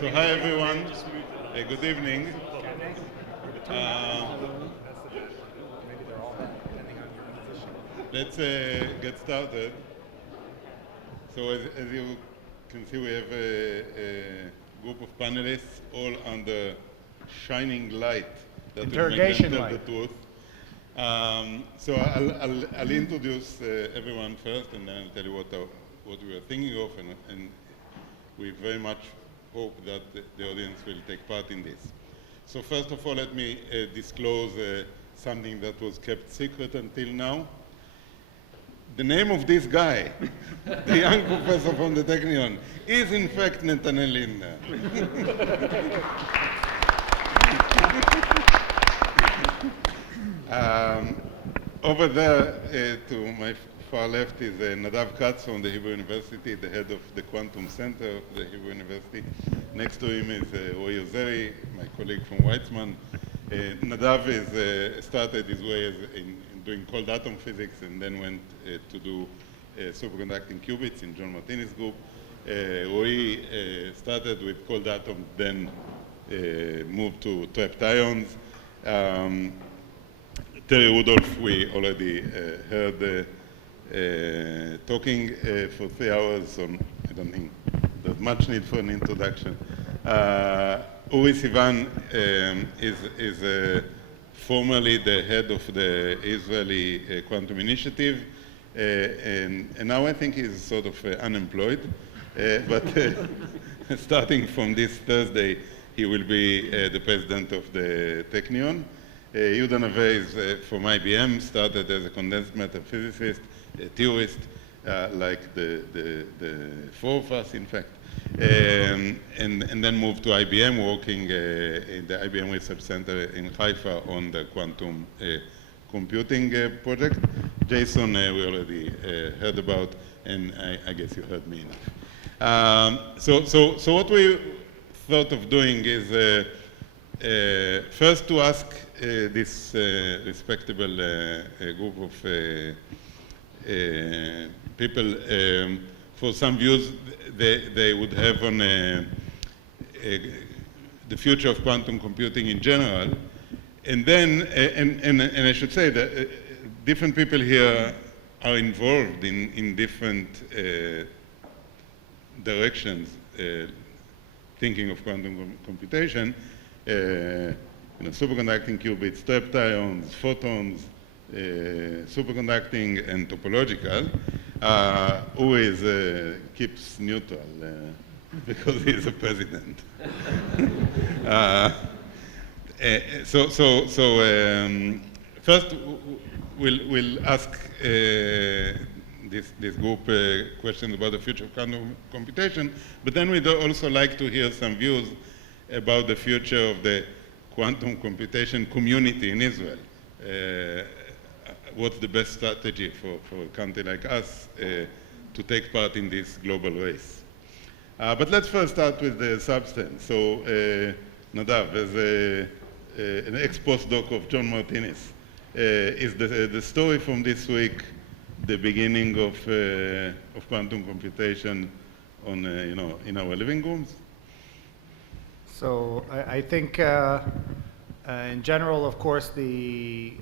So hi everyone, good evening. Let's get started. So as you can see, we have a group of panelists all under shining light that will make them tell the truth. So I'll introduce everyone first, and then I'll tell you what we are thinking of, and we very much hope that the audience will take part in this. So first of all, let me disclose something that was kept secret until now. The name of this guy, the young professor from the Technion, is in fact Netanel Lindner. Over there to my far left is Nadav Katz from the Hebrew University, the head of the Quantum Center of the Hebrew University. Next to him is Roy Ozeri, my colleague from Weizmann. Nadav started his way in doing cold atom physics and then went to do superconducting qubits in John Martini's group. Roy started with cold atom, then moved to trapped ions. Terry Rudolph, we already heard talking for 3 hours, so I don't think there's much need for an introduction. Uri Sivan is formerly the head of the Israeli Quantum Initiative, and now I think he's sort of unemployed, but starting from this Thursday, he will be the president of the Technion. Yehuda Nave is from IBM, started as a condensed matter physicist, a theorist, like the four of us, in fact, and then moved to IBM, working in the IBM Research Center in Haifa on the quantum computing project. Jason, we already heard about, and I guess you heard me enough. So what we thought of doing is first to ask this respectable group of people for some views they would have on the future of quantum computing in general. And then, and I should say that different people here are involved in different directions thinking of quantum computation. Superconducting qubits, trapped ions, photons, superconducting, and topological. Uri keeps neutral because he's a president. First, we'll ask this group questions about the future of quantum computation, but then we'd also like to hear some views about the future of the quantum computation community in Israel. What's the best strategy for a country like us to take part in this global race? But let's first start with the substance. So, Nadav, as an ex-postdoc of John Martini's, is the story from this week the beginning of quantum computation on, in our living rooms? So I think in general, of course, the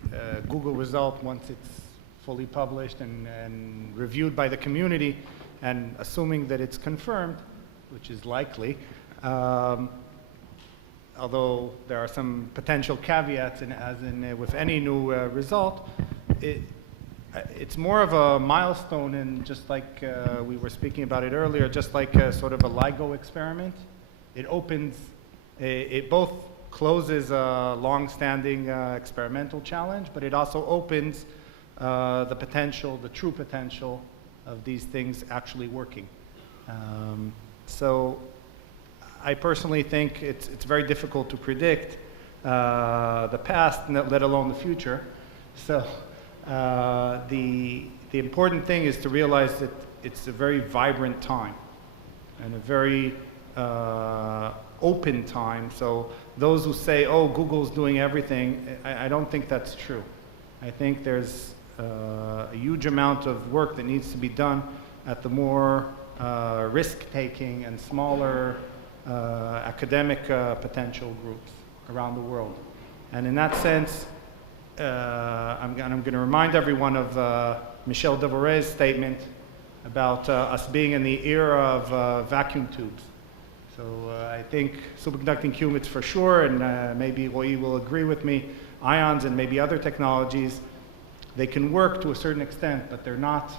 Google result, once it's fully published and reviewed by the community, and assuming that it's confirmed, which is likely, although there are some potential caveats, as in with any new result, it's more of a milestone, and just like we were speaking about it earlier, just like sort of a LIGO experiment. It opens, it both closes a long-standing experimental challenge, but it also opens the potential, the true potential of these things actually working. So I personally think it's very difficult to predict the past, let alone the future. So the important thing is to realize that it's a very vibrant time and a very open time. So those who say, oh, Google's doing everything, I don't think that's true. I think there's a huge amount of work that needs to be done at the more risk-taking and smaller academic potential groups around the world. And in that sense, I'm going to remind everyone of Michel Devoret's statement about us being in the era of vacuum tubes. So I think superconducting qubits for sure, and maybe Roy will agree with me, ions and maybe other technologies, they can work to a certain extent, but they're not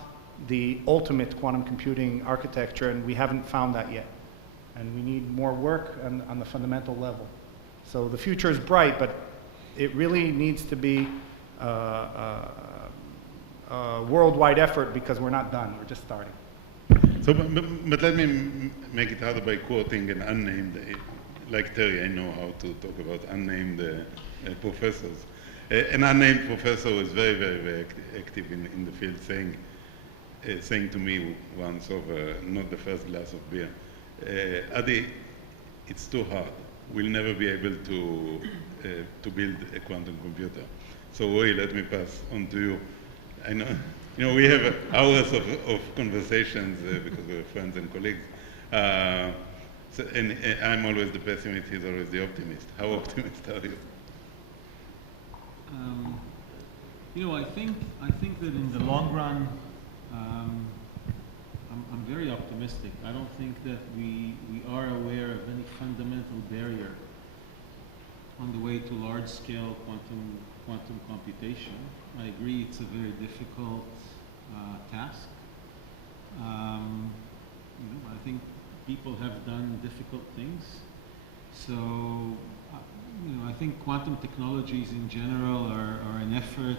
the ultimate quantum computing architecture, and we haven't found that yet. And we need more work on the fundamental level. So the future is bright, but it really needs to be a worldwide effort because we're not done, we're just starting. So, but let me make it harder by quoting an unnamed, like Terry, I know how to talk about unnamed professors. An unnamed professor was very, very, very active in the field, saying to me once over not the first glass of beer, Adi, it's too hard. We'll never be able to build a quantum computer. So Roy, let me pass on to you. I know, you know, we have hours of conversations because we're friends and colleagues. And I'm always the pessimist, he's always the optimist. How optimistic are you? You know, I think that in the long run, I'm very optimistic. I don't think that we are aware of any fundamental barrier on the way to large-scale quantum computation. I agree it's a very difficult task. You know, I think people have done difficult things. So, you know, I think quantum technologies in general are an effort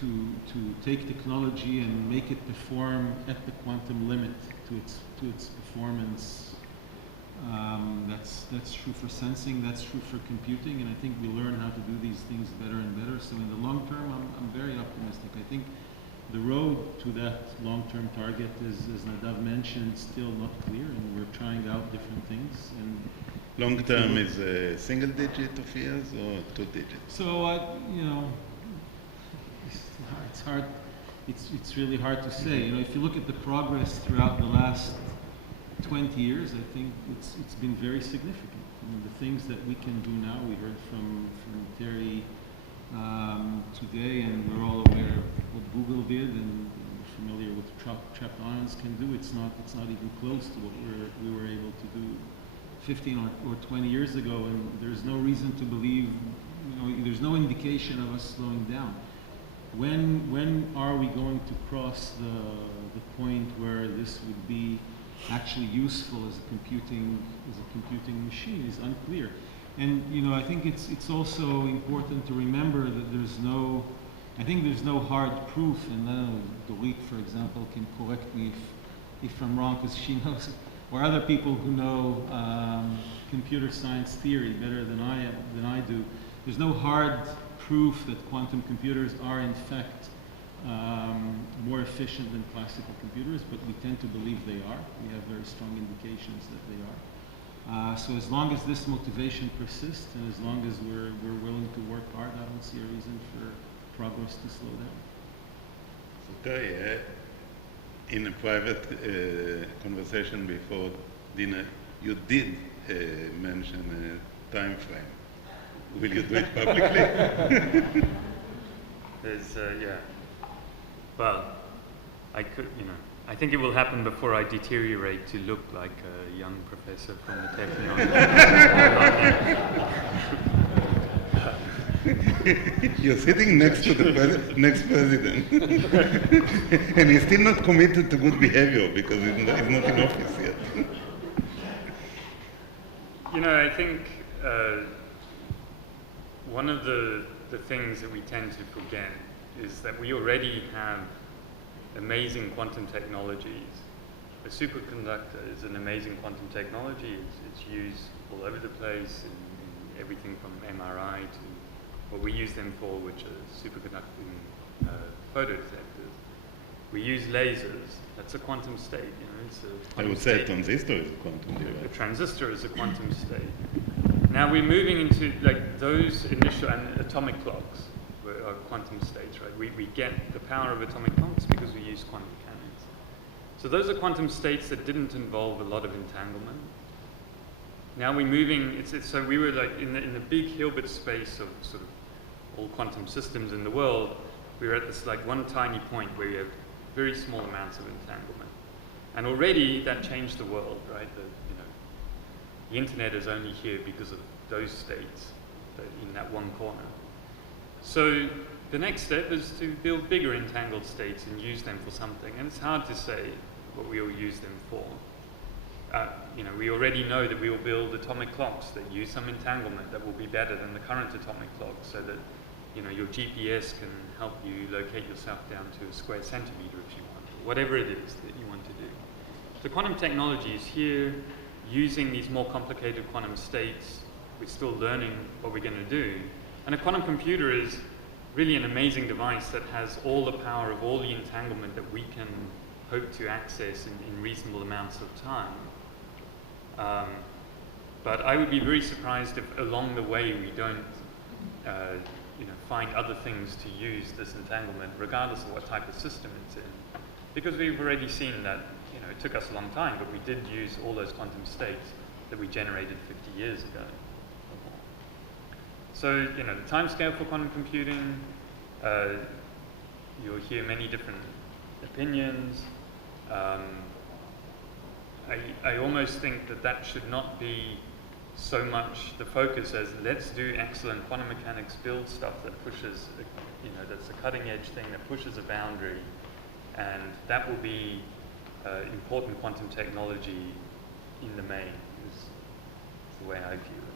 to take technology and make it perform at the quantum limit to its performance. That's true for sensing, that's true for computing, and I think we learn how to do these things better and better. So in the long term, I'm very optimistic. I think the road to that long-term target is, as Nadav mentioned, still not clear, and we're trying out different things. And long term is a single digit of years or 2 digits? So, you know, it's hard. It's really hard to say. You know, if you look at the progress throughout the last 20 years, I think it's been very significant. I mean, the things that we can do now, we heard from Terry today, and we're all aware of what Google did, and familiar with trapped ions can do. It's not even close to what we were able to do 15 or 20 years ago, and there's no reason to believe, you know, there's no indication of us slowing down. When are we going to cross the point where this would be actually useful as a computing machine is unclear. And you know, I think it's also important to remember that there's no hard proof, and Dorit, for example, can correct me if I'm wrong, because she knows, or other people who know computer science theory better than I do. There's no hard proof that quantum computers are in fact more efficient than classical computers, but we tend to believe they are. We have very strong indications that they are. So as long as this motivation persists, and as long as we're willing to work hard, I don't see a reason for progress to slow down. Okay, in a private conversation before dinner, you did mention a time frame. Will you do it publicly? Yeah. Well, I could, you know, I think it will happen before I deteriorate to look like a young professor from the Technion. You're sitting next to the next president, and he's still not committed to good behavior because he's not in office yet. You know, I think one of the things that we tend to forget is that we already have amazing quantum technologies. A superconductor is an amazing quantum technology. It's used all over the place in everything from MRI to what we use them for, which are superconducting photodetectors. We use lasers. That's a quantum state. You know, it's a I would say a transistor is a quantum device. A transistor is a quantum state. Now we're moving into like those initial, and atomic clocks are quantum states, right? We get the power of atomic clocks because we use quantum mechanics. So those are quantum states that didn't involve a lot of entanglement. now we're moving, so we were like in the big Hilbert space of sort of all quantum systems in the world, we were at this like one tiny point where we have very small amounts of entanglement. And already that changed the world, right? The internet is only here because of those states in that one corner. So the next step is to build bigger entangled states and use them for something. And it's hard to say what we will use them for. We already know that we will build atomic clocks that use some entanglement that will be better than the current atomic clock, so that your GPS can help you locate yourself down to a square centimeter if you want, or whatever it is that you want to do. So quantum technology is here, using these more complicated quantum states. We're still learning what we're going to do. And a quantum computer is really an amazing device that has all the power of all the entanglement that we can hope to access in reasonable amounts of time. But I would be very surprised if along the way we don't find other things to use this entanglement, regardless of what type of system it's in. Because we've already seen that it took us a long time, but we did use all those quantum states that we generated 50 years ago. So, the timescale for quantum computing, you'll hear many different opinions. I almost think that should not be so much the focus as let's do excellent quantum mechanics, build stuff that pushes, that's a cutting edge thing that pushes a boundary, and that will be important quantum technology in the main, is the way I view it.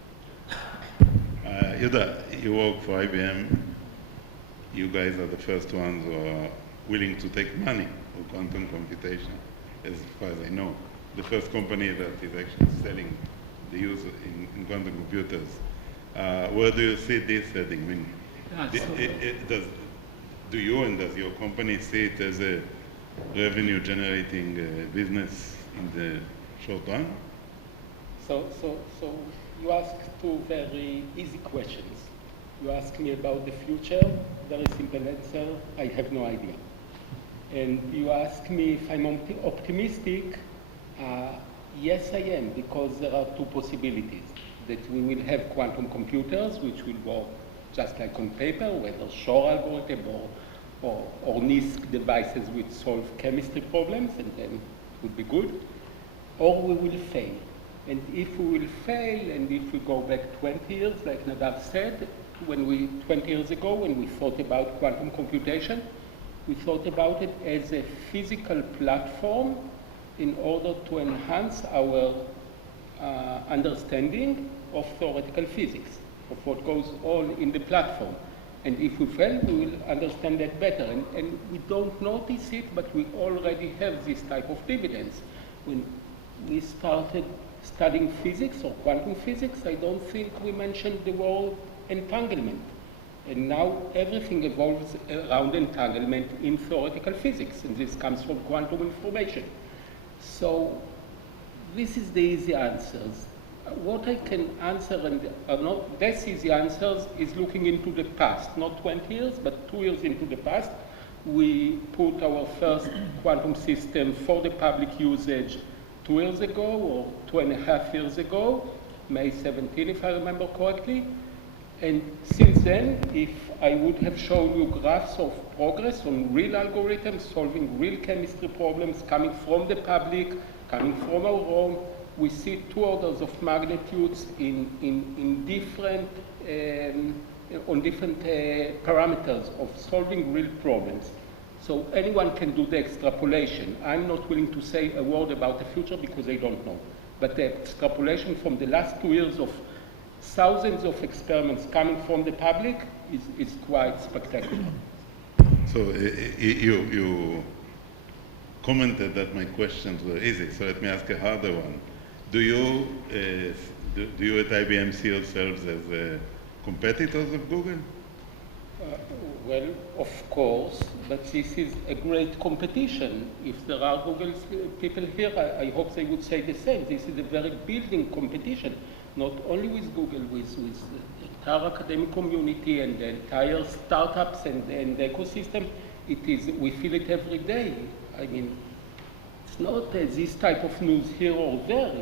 Yuda, you work for IBM. You guys are the first ones who are willing to take money for quantum computation, as far as I know. The first company that is actually selling the use in quantum computers. Where do you see this heading? Do you and does your company see it as a revenue-generating business in the short run? So you ask two very easy questions. You ask me about the future, very simple answer, I have no idea. And you ask me if I'm optimistic, yes I am, because there are two possibilities. That we will have quantum computers which will work just like on paper, whether Shor algorithm or NISQ devices which solve chemistry problems, and then it would be good, or we will fail. And if we will fail, and if we go back 20 years, like Nadav said, 20 years ago, when we thought about quantum computation, we thought about it as a physical platform in order to enhance our understanding of theoretical physics, of what goes on in the platform. And if we fail, we will understand that better. And we don't notice it, but we already have this type of dividends. When we started studying physics or quantum physics, I don't think we mentioned the word entanglement. And now everything evolves around entanglement in theoretical physics, and this comes from quantum information. So this is the easy answers. What I can answer, and are not less easy answers, is looking into the past, not 20 years, but 2 years into the past. We put our first quantum system for the public usage 2 years ago, or 2.5 years ago, May 17, if I remember correctly. And since then, if I would have shown you graphs of progress on real algorithms, solving real chemistry problems, coming from the public, coming from our own, we see 2 orders of magnitudes in different, on different parameters of solving real problems. So anyone can do the extrapolation. I'm not willing to say a word about the future because I don't know. But the extrapolation from the last 2 years of thousands of experiments coming from the public is quite spectacular. So you commented that my questions were easy, so let me ask a harder one. Do you at IBM see yourselves as competitors of Google? Well, of course, but this is a great competition. If there are Google people here, I hope they would say the same. This is a very building competition, not only with Google, with the entire academic community and the entire startups and the ecosystem. We feel it every day. I mean, it's not this type of news here or there.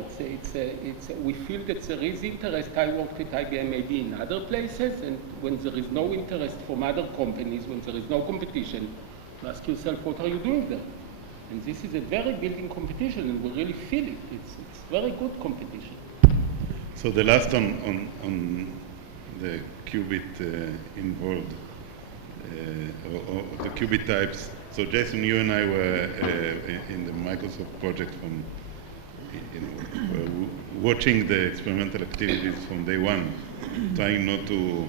We feel that there is interest. I worked at IBM maybe in other places, and when there is no interest from other companies, when there is no competition, you ask yourself, what are you doing there? And this is a very building competition, and we really feel it. It's very good competition. So the last on the qubit involved, or the qubit types. So Jason, you and I were in the Microsoft project from, watching the experimental activities from day one, trying not to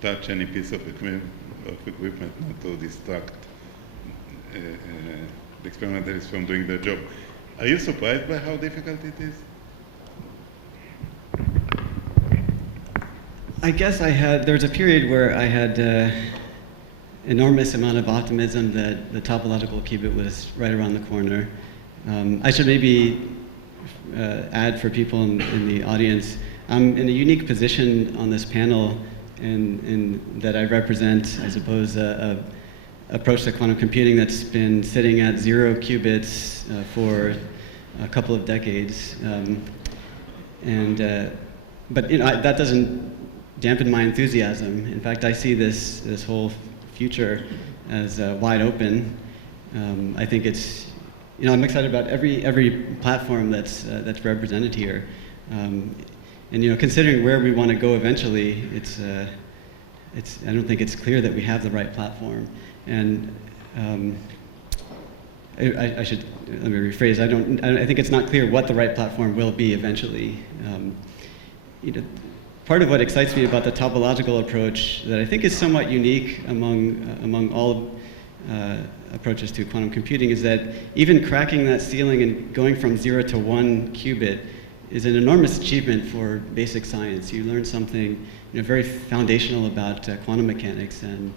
touch any piece of equipment, not to distract the experimentalists from doing their job. Are you surprised by how difficult it is? I guess there was a period where I had enormous amount of optimism that the topological qubit was right around the corner. I should maybe add for people in the audience, I'm in a unique position on this panel in that I represent, I suppose, a approach to quantum computing that's been sitting at 0 qubits for a couple of decades. But that doesn't dampen my enthusiasm. In fact, I see this whole future as wide open. I think it's, I'm excited about every platform that's represented here. And considering where we want to go eventually, I don't think it's clear that we have the right platform. And I should, let me rephrase, I think it's not clear what the right platform will be eventually. Part of what excites me about the topological approach that I think is somewhat unique among all approaches to quantum computing is that even cracking that ceiling and going from 0 to 1 qubit is an enormous achievement for basic science. You learn something very foundational about quantum mechanics and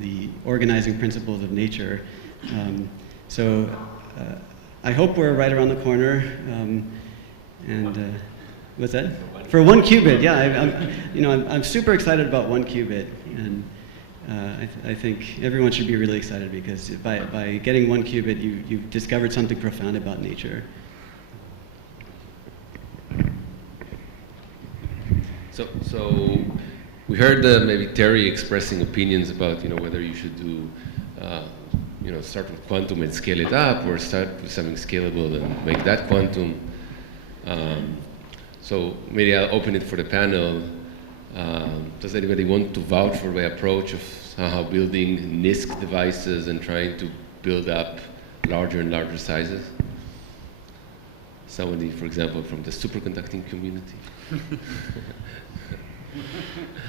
the organizing principles of nature. So I hope we're right around the corner. What's that? For 1 qubit, yeah. I'm super excited about 1 qubit, and I think everyone should be really excited because by getting 1 qubit, you've discovered something profound about nature. So we heard maybe Terry expressing opinions about whether you should do start with quantum and scale it up, or start with something scalable and make that quantum. So maybe I'll open it for the panel. Does anybody want to vouch for my approach of somehow building NISQ devices and trying to build up larger and larger sizes? Somebody, for example, from the superconducting community.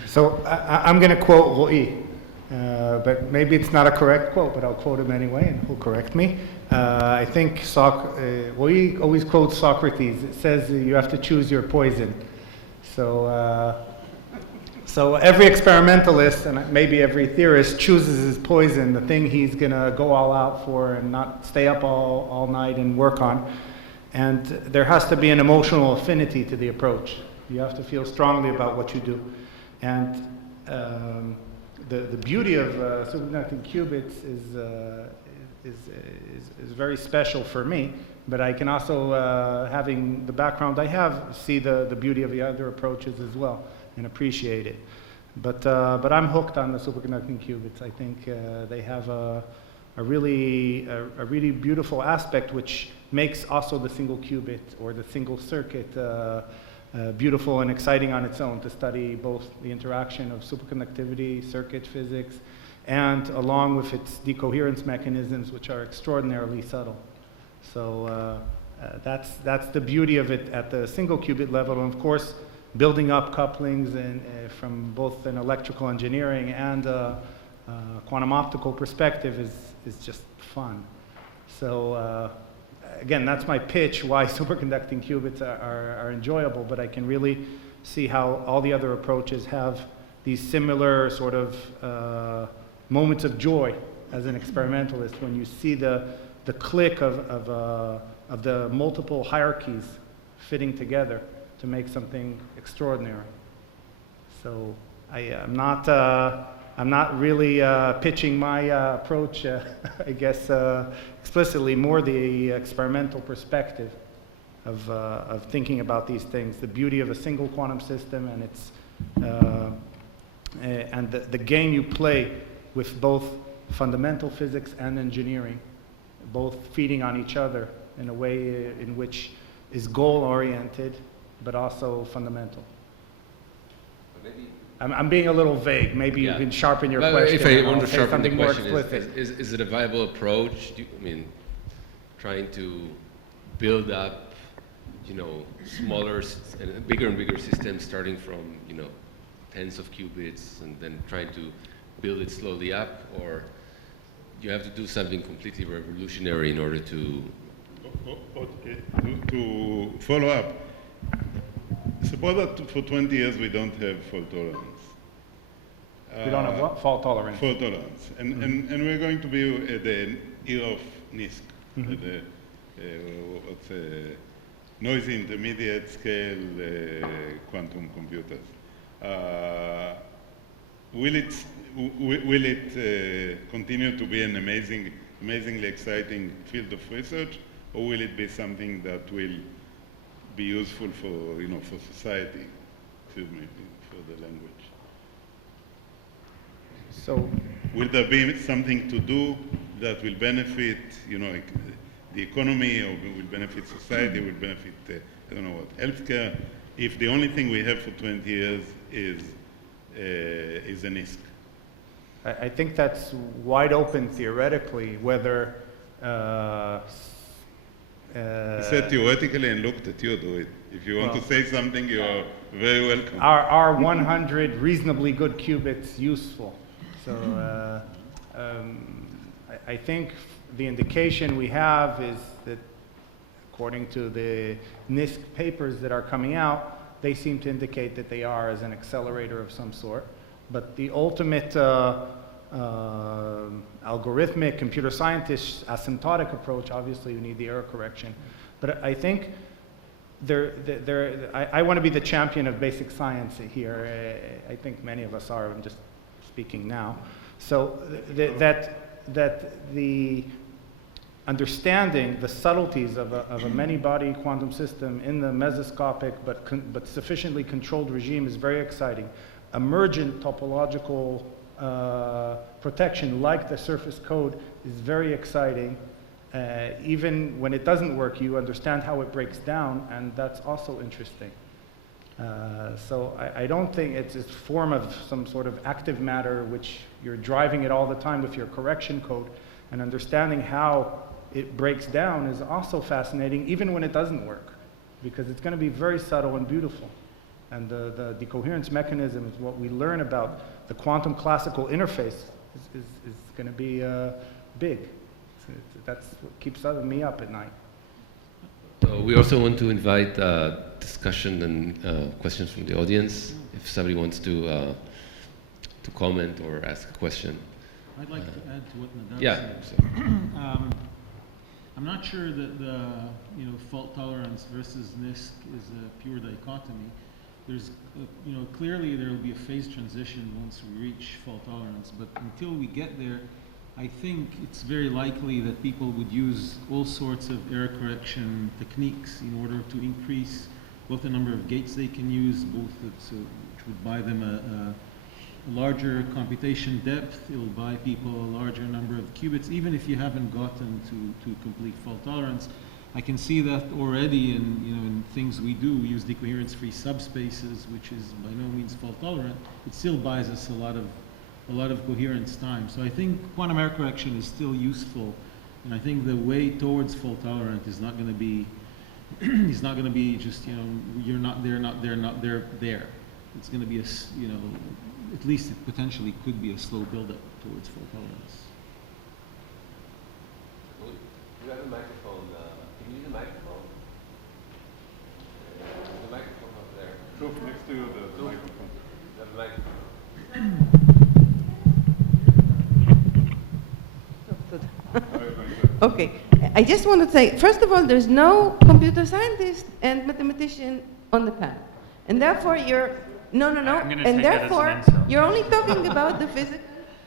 So I'm going to quote Roy, but maybe it's not a correct quote, but I'll quote him anyway, and he'll correct me. I think Roy always quotes Socrates. It says you have to choose your poison. So every experimentalist and maybe every theorist chooses his poison, the thing he's going to go all out for and not stay up all night and work on. And there has to be an emotional affinity to the approach. You have to feel strongly about what you do. And the beauty of superconducting qubits is very special for me, but I can also, having the background I have, see the beauty of the other approaches as well and appreciate it. But I'm hooked on the superconducting qubits. I think they have a really beautiful aspect, which makes also the single qubit or the single circuit beautiful and exciting on its own, to study both the interaction of superconductivity, circuit physics, and along with its decoherence mechanisms, which are extraordinarily subtle. So that's the beauty of it at the single qubit level. And of course, building up couplings from both an electrical engineering and quantum optical perspective is just fun. So again, that's my pitch, why superconducting qubits are enjoyable, but I can really see how all the other approaches have these similar sort of moments of joy as an experimentalist when you see the click of the multiple hierarchies fitting together to make something extraordinary. So I'm not I'm not really pitching my approach, I guess, explicitly, more the experimental perspective of thinking about these things, the beauty of a single quantum system and its and the game you play with both fundamental physics and engineering, both feeding on each other in a way in which is goal-oriented, but also fundamental. Maybe I'm being a little vague. Maybe you can sharpen your question. If I and want I'll to say sharpen the something more question, explicit. is it a viable approach? I mean, trying to build up, you know, smaller and bigger systems, starting from, you know, tens of qubits, and then trying to build it slowly up, or you have to do something completely revolutionary in order to follow up. Suppose that for 20 years we don't have fault tolerance. We don't have what? Fault tolerance. Fault tolerance. And we're going to be at the era of NISQ, at the noisy intermediate scale quantum computers. Will it continue to be an amazingly exciting field of research, or will it be something that will be useful for, you know, for society? Excuse me for the language. So, will there be something to do that will benefit, you know, the economy, or will benefit society, will benefit, I don't know what, healthcare, if the only thing we have for 20 years is a NISQ? I think that's wide open theoretically, whether He said theoretically and looked at you, do it. If you want to say something, you are very welcome. Are 100 reasonably good qubits useful? So I think the indication we have is that, according to the NISQ papers that are coming out, they seem to indicate that they are as an accelerator of some sort. But the ultimate algorithmic computer scientist asymptotic approach, obviously you need the error correction. But I think I want to be the champion of basic science here. I think many of us are. I'm just speaking now. So that the understanding the subtleties of a many-body quantum system in the mesoscopic but sufficiently controlled regime is very exciting. Emergent topological protection, like the surface code, is very exciting. Even when it doesn't work, you understand how it breaks down, and that's also interesting. So I don't think it's a form of some sort of active matter which you're driving it all the time with your correction code, and understanding how it breaks down is also fascinating, even when it doesn't work, because it's going to be very subtle and beautiful. And the decoherence mechanism is what we learn about the quantum classical interface is going to be big. That's what keeps me up at night. We also want to invite discussion and questions from the audience. If somebody wants to comment or ask a question. I'd like to add to what Nadav said. Yeah. I'm not sure that the fault tolerance versus NISQ is a pure dichotomy. There's clearly there will be a phase transition once we reach fault tolerance, but until we get there, I think it's very likely that people would use all sorts of error correction techniques in order to increase both the number of gates they can use, which would buy them a larger computation depth. It will buy people a larger number of qubits, even if you haven't gotten to complete fault tolerance. I can see that already in things we do. We use decoherence-free subspaces, which is by no means fault tolerant. It still buys us a lot of coherence time. So I think quantum error correction is still useful, and I think the way towards fault tolerant is not going to be just you're not there, not there, not there, there. It's going to be at least it potentially could be a slow build-up towards fault tolerance. You have a microphone. Can you use a microphone? There's a microphone over there. So next to you, the microphone. You have a microphone. Okay, I just want to say, first of all, there's no computer scientist and mathematician on the panel. And therefore, No. I'm gonna And take that as an therefore, insult. you're only talking about the physical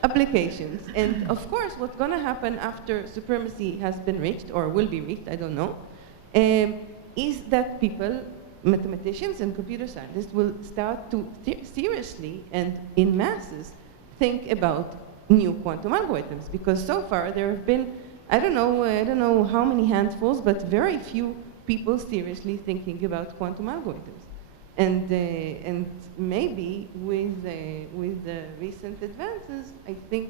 applications. And of course, what's going to happen after supremacy has been reached, or will be reached, I don't know, is that people, mathematicians and computer scientists, will start to seriously and in masses think about new quantum algorithms. Because so far there have been, I don't know how many handfuls, but very few people seriously thinking about quantum algorithms. And maybe with the recent advances, I think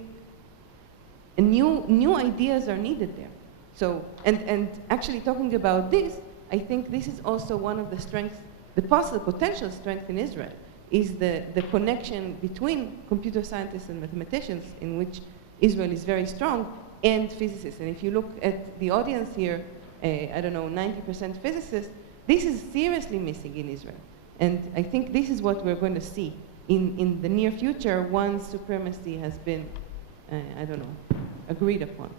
new ideas are needed there. So, and actually talking about this, I think this is also one of the strengths, the potential strength in Israel, is the connection between computer scientists and mathematicians, in which Israel is very strong, and physicists. And if you look at the audience here, I don't know, 90% physicists, this is seriously missing in Israel. And I think this is what we're going to see in the near future once supremacy has been, I don't know, agreed upon.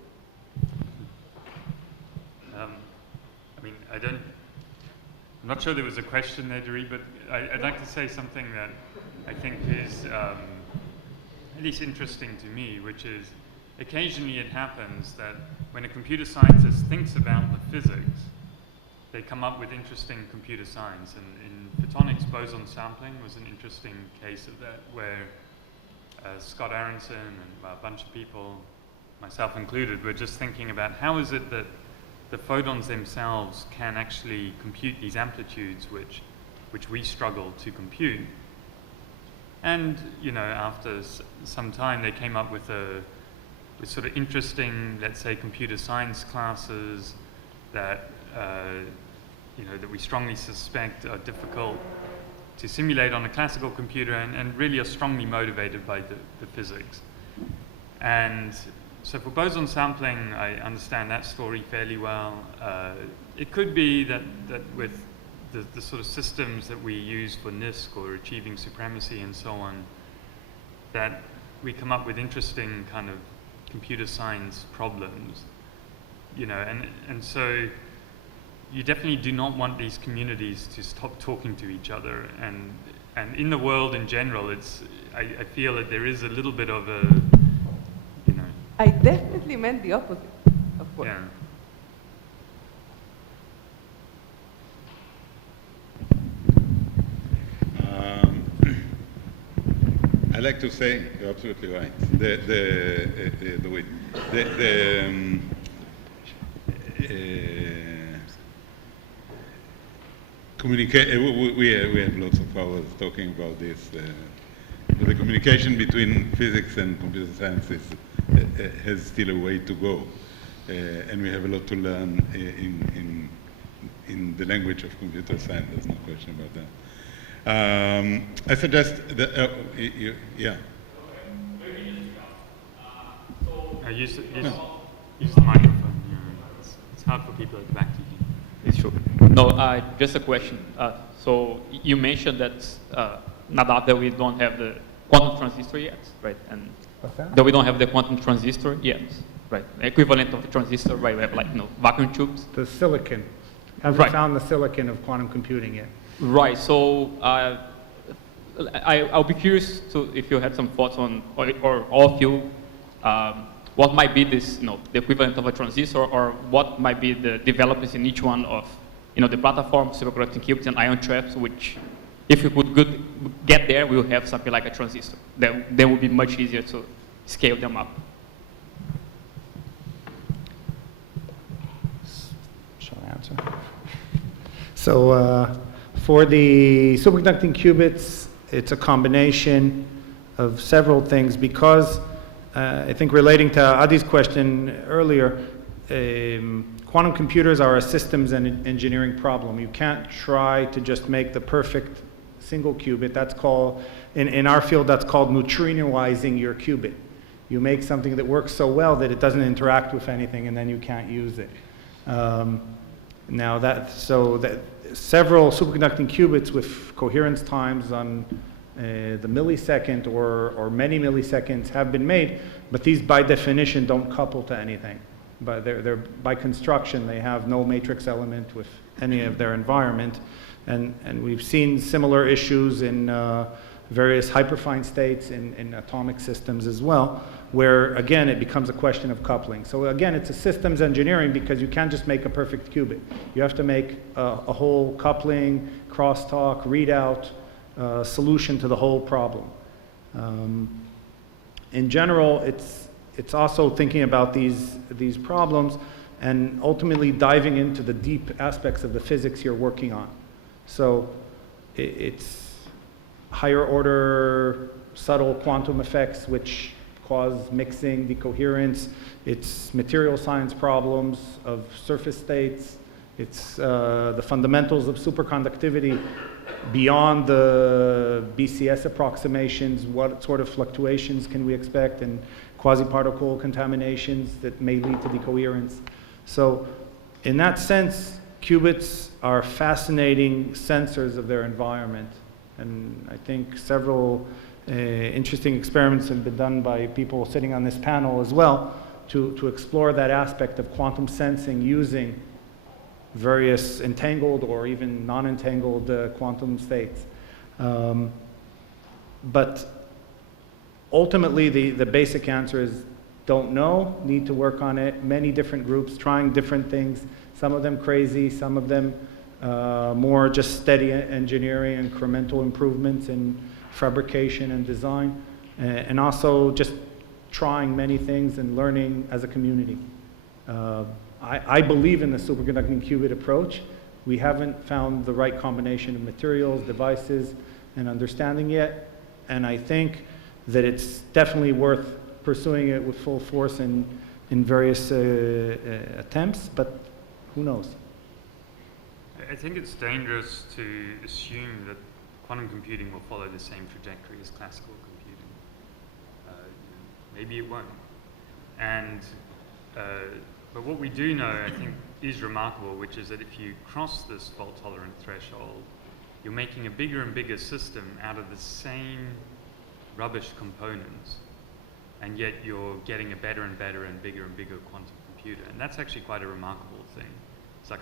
I'm not sure there was a question there, Dori, but I'd like to say something that I think is at least interesting to me, which is occasionally it happens that when a computer scientist thinks about the physics, they come up with interesting computer science. And in photonics, boson sampling was an interesting case of that, where Scott Aronson and a bunch of people, myself included, were just thinking about how is it that the photons themselves can actually compute these amplitudes which we struggle to compute. And after some time, they came up with sort of interesting, let's say, computer science classes that that we strongly suspect are difficult to simulate on a classical computer, and really are strongly motivated by the physics. And so for boson sampling, I understand that story fairly well. It could be that with the sort of systems that we use for NISQ or achieving supremacy and so on, that we come up with interesting kind of computer science problems, and so you definitely do not want these communities to stop talking to each other. And in the world in general, I feel that there is a little bit of a, I definitely meant the opposite, of course. Yeah. I like to say, you're absolutely right. We have lots of hours talking about this. The communication between physics and computer science has still a way to go, and we have a lot to learn in the language of computer science. There's no question about that. I suggest that yeah. Use the microphone. It's hard for people at the back to hear. It's true. No, just a question. So you mentioned that not that we don't have the quantum transistor yet, right? And that we don't have the quantum transistor yet, right? Equivalent of the transistor, right? We have vacuum tubes. The silicon. Haven't found the silicon of quantum computing yet. Right. So I'll be curious if you had some thoughts on, or all of you, what might be this, the equivalent of a transistor, or what might be the developments in each one of, the platform, superconducting qubits and ion traps, which, if we could get there, we'll have something like a transistor. That would be much easier to scale them up. Shall I answer? So for the superconducting qubits, it's a combination of several things, because I think relating to Adi's question earlier, quantum computers are a systems and engineering problem. You can't try to just make the perfect single qubit. That's called, in our field, that's called neutrinoizing your qubit. You make something that works so well that it doesn't interact with anything, and then you can't use it. Several superconducting qubits with coherence times on the millisecond or many milliseconds have been made, but these by definition don't couple to anything. But they're by construction, they have no matrix element with any of their environment. And we've seen similar issues in various hyperfine states in atomic systems as well, where again it becomes a question of coupling. So again, it's a systems engineering, because you can't just make a perfect qubit. You have to make a whole coupling, crosstalk, readout solution to the whole problem. In general, it's also thinking about these problems and ultimately diving into the deep aspects of the physics you're working on. So it's higher order subtle quantum effects which cause mixing, decoherence. It's material science problems of surface states. It's the fundamentals of superconductivity beyond the BCS approximations. What sort of fluctuations can we expect, and quasi-particle contaminations that may lead to decoherence. So in that sense, qubits are fascinating sensors of their environment. And I think several interesting experiments have been done by people sitting on this panel as well to explore that aspect of quantum sensing using various entangled or even non-entangled quantum states. But ultimately, the basic answer is don't know, need to work on it. Many different groups trying different things, some of them crazy, some of them more just steady engineering, incremental improvements in fabrication and design, and also just trying many things and learning as a community. I believe in the superconducting qubit approach. We haven't found the right combination of materials, devices, and understanding yet, and I think that it's definitely worth pursuing it with full force in various attempts, but who knows? I think it's dangerous to assume that quantum computing will follow the same trajectory as classical computing. Maybe it won't. And, but what we do know, I think, is remarkable, which is that if you cross this fault-tolerant threshold, you're making a bigger and bigger system out of the same rubbish components, and yet you're getting a better and better and bigger quantum computer. And that's actually quite a remarkable thing. It's like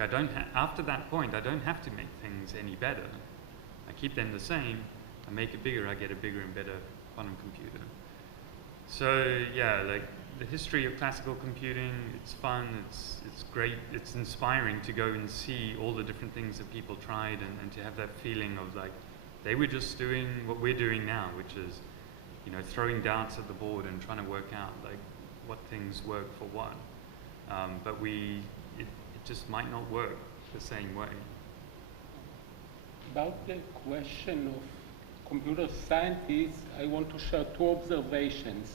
after that point, I don't have to make things any better. I keep them the same, I make it bigger, I get a bigger and better quantum computer. So yeah, like the history of classical computing, it's fun, it's great, it's inspiring to go and see all the different things that people tried, and to have that feeling of like, they were just doing what we're doing now, which is, you know, throwing darts at the board and trying to work out like what things work for what. But it just might not work the same way. About the question of computer scientists, I want to share two observations.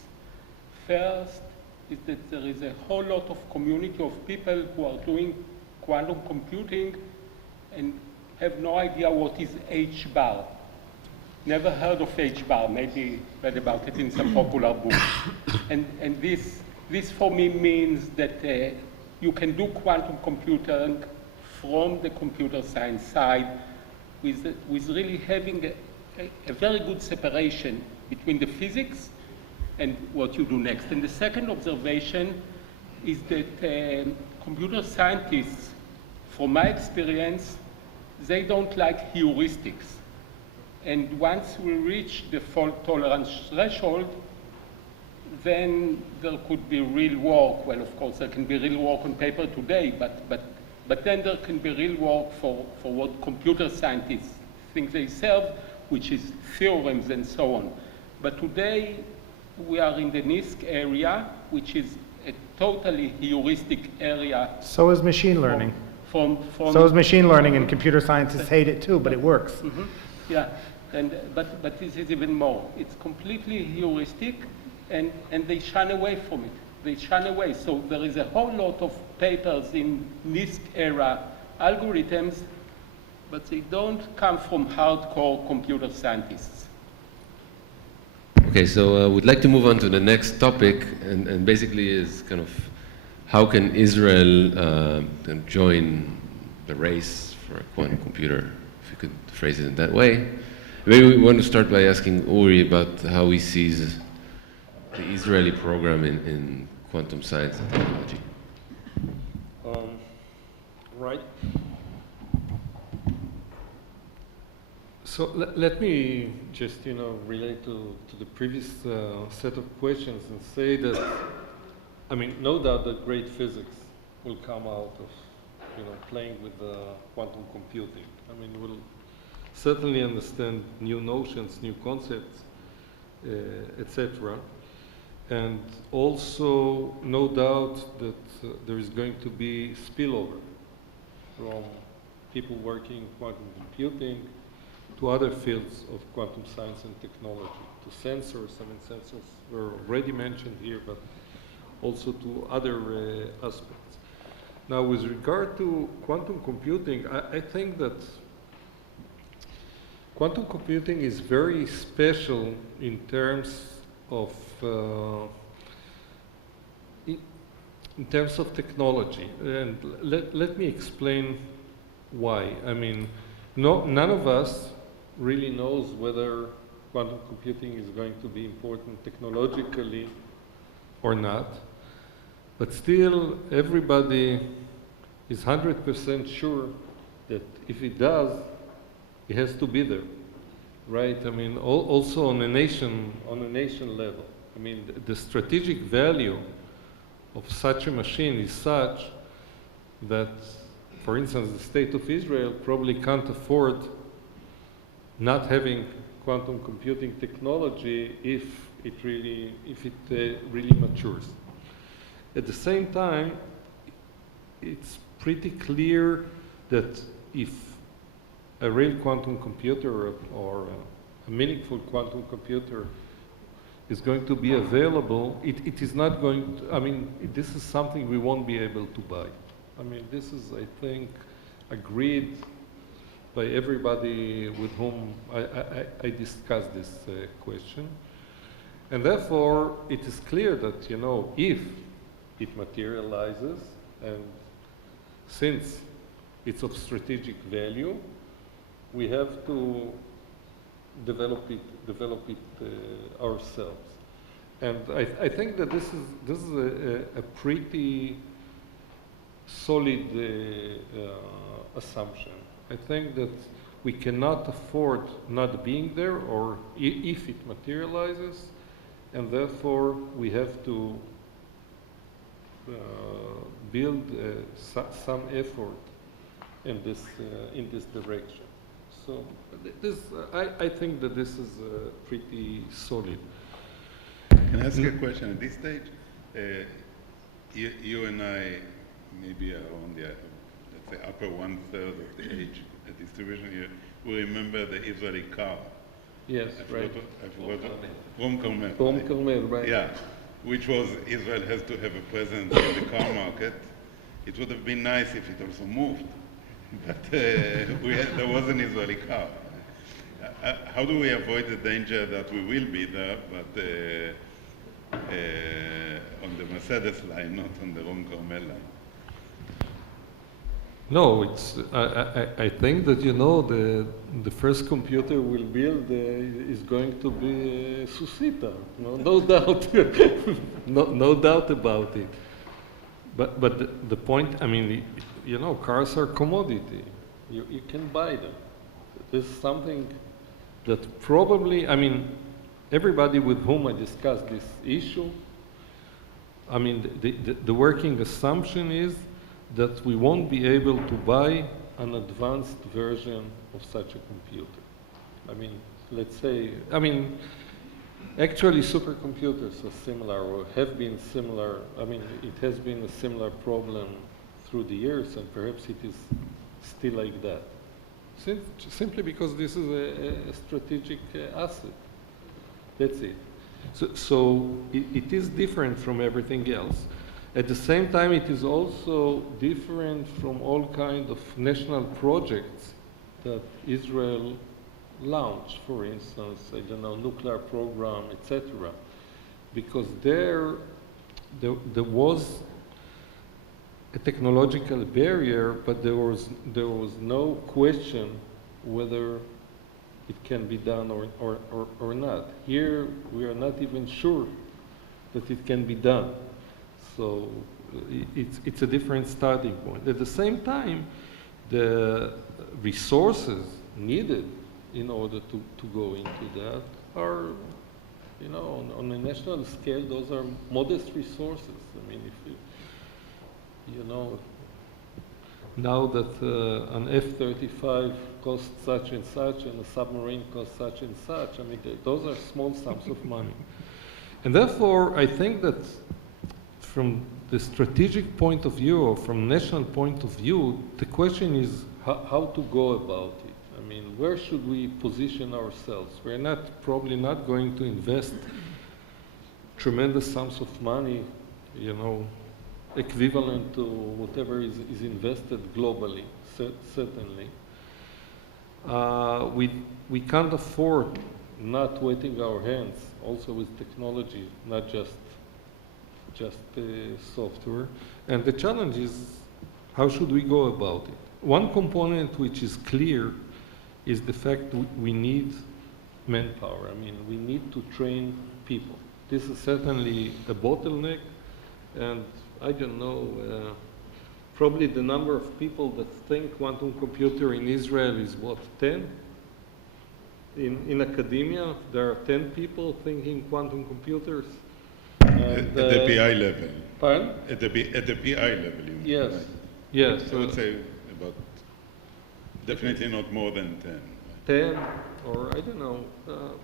First is that there is a whole lot of community of people who are doing quantum computing and have no idea what is H-bar. Never heard of H-bar, maybe read about it in some popular book. And this for me means that you can do quantum computing from the computer science side with really having a very good separation between the physics and what you do next. And the second observation is that computer scientists, from my experience, they don't like heuristics. And once we reach the fault tolerance threshold, then there could be real work. Well, of course, there can be real work on paper today, but then there can be real work for what computer scientists think they serve, which is theorems and so on. But today, we are in the NISC area, which is a totally heuristic area. So is machine learning. So is machine learning, and computer scientists hate it too, but it works. Mm-hmm. Yeah, but this is even more. It's completely heuristic, and they shun away from it. They shun away. So there is a whole lot of papers in NISC era algorithms, but they don't come from hardcore computer scientists. Okay, so we'd like to move on to the next topic, and basically is kind of how can Israel join the race for a quantum computer, if you could phrase it in that way. Maybe we want to start by asking Uri about how he sees the Israeli program in quantum science and technology. Right. So let me just, relate to the previous set of questions and say that, I mean, no doubt that great physics will come out of, playing with quantum computing. I mean, we'll certainly understand new notions, new concepts, etc. And also, no doubt that there is going to be spillover from people working in quantum computing to other fields of quantum science and technology, to sensors. I mean, sensors were already mentioned here, but also to other aspects. Now, with regard to quantum computing, I think that quantum computing is very special in terms of technology. And let me explain why. I mean, none of us really knows whether quantum computing is going to be important technologically or not. But still, everybody is 100% sure that if it does, it has to be there, right? I mean, also on a nation level. I mean, the strategic value of such a machine is such that, for instance, the state of Israel probably can't afford not having quantum computing technology if it really matures. At the same time, it's pretty clear that if a real quantum computer or a meaningful quantum computer is going to be available, it is not going to, I mean, this is something we won't be able to buy. I mean, this is, I think, agreed by everybody with whom I discussed this question. And therefore, it is clear that, if it materializes, and since it's of strategic value, we have to develop it ourselves. And I think that this is a pretty solid assumption. I think that we cannot afford not being there, or if it materializes, and therefore we have to build some effort in this direction. So I think that this is pretty solid. Can I ask a question at this stage? You and I maybe are on the, let's say, upper 1/3 of the age distribution here. We remember the Israeli car. Yes, right. I forgot. Rom Carmel. Rom Carmel, right. Yeah, which was Israel has to have a presence in the car market. It would have been nice if it also moved, but there was an Israeli car. How do we avoid the danger that we will be there, but on the Mercedes line, not on the Rom Carmel line? No, it's. I think that the first computer we'll build is going to be Susita. No doubt, no doubt about it. But the point, I mean, cars are commodity. You can buy them. This is something that probably, I mean, everybody with whom I discussed this issue, I mean, the working assumption is that we won't be able to buy an advanced version of such a computer. I mean, let's say, actually supercomputers are similar or have been similar. I mean, it has been a similar problem through the years, and perhaps it is still like that. Simply because this is a strategic asset. That's it. So it is different from everything else. At the same time, it is also different from all kinds of national projects that Israel launched, for instance, I don't know, nuclear program, etc. Because there was a technological barrier, but there was no question whether it can be done or not. Here, we are not even sure that it can be done. So it's a different starting point. At the same time, the resources needed in order to go into that are, you know, on a national scale, those are modest resources. I mean, if you know, now that an F-35 costs such and such and a submarine costs such and such, I mean, those are small sums of money. And therefore, I think that from the strategic point of view or from national point of view, the question is how to go about it. I mean, where should we position ourselves? We're probably not going to invest tremendous sums of money, you know, equivalent to whatever is invested globally, certainly. We can't afford not wetting our hands also with technology, not just software. And the challenge is, how should we go about it? One component which is clear is the fact that we need manpower. I mean, we need to train people. This is certainly a bottleneck, and I don't know, probably the number of people that think quantum computer in Israel is what, 10? In academia, there are 10 people thinking quantum computers. At the PI level. Pardon? At the PI level, you mean, Yes. right? Yes. I would say about, definitely not more than 10. 10, or I don't know.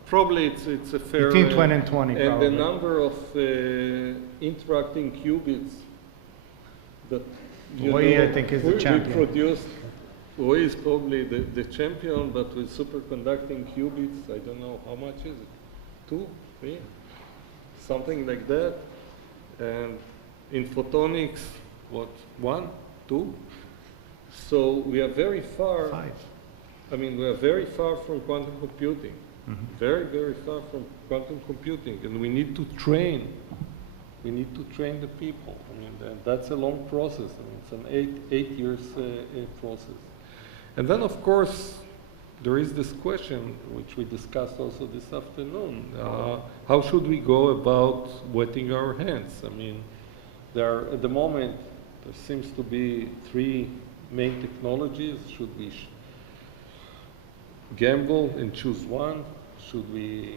Probably it's a fair... Between 20 and 20, and probably. the number of interacting qubits that Roy, I think, is the champion. We produced. Roy is probably the champion, but with superconducting qubits, I don't know, how much is it? 2, 3? Something like that. And in photonics, what, 1, 2? So we are very far. 5. I mean, we are very far from quantum computing. Mm-hmm. Very, very far from quantum computing. And we need to train. We need to train the people. I mean, that's a long process. I mean, it's an eight years process. And then, of course, there is this question, which we discussed also this afternoon. How should we go about wetting our hands? I mean, at the moment, there seems to be 3 main technologies. Should we gamble and choose one? Should we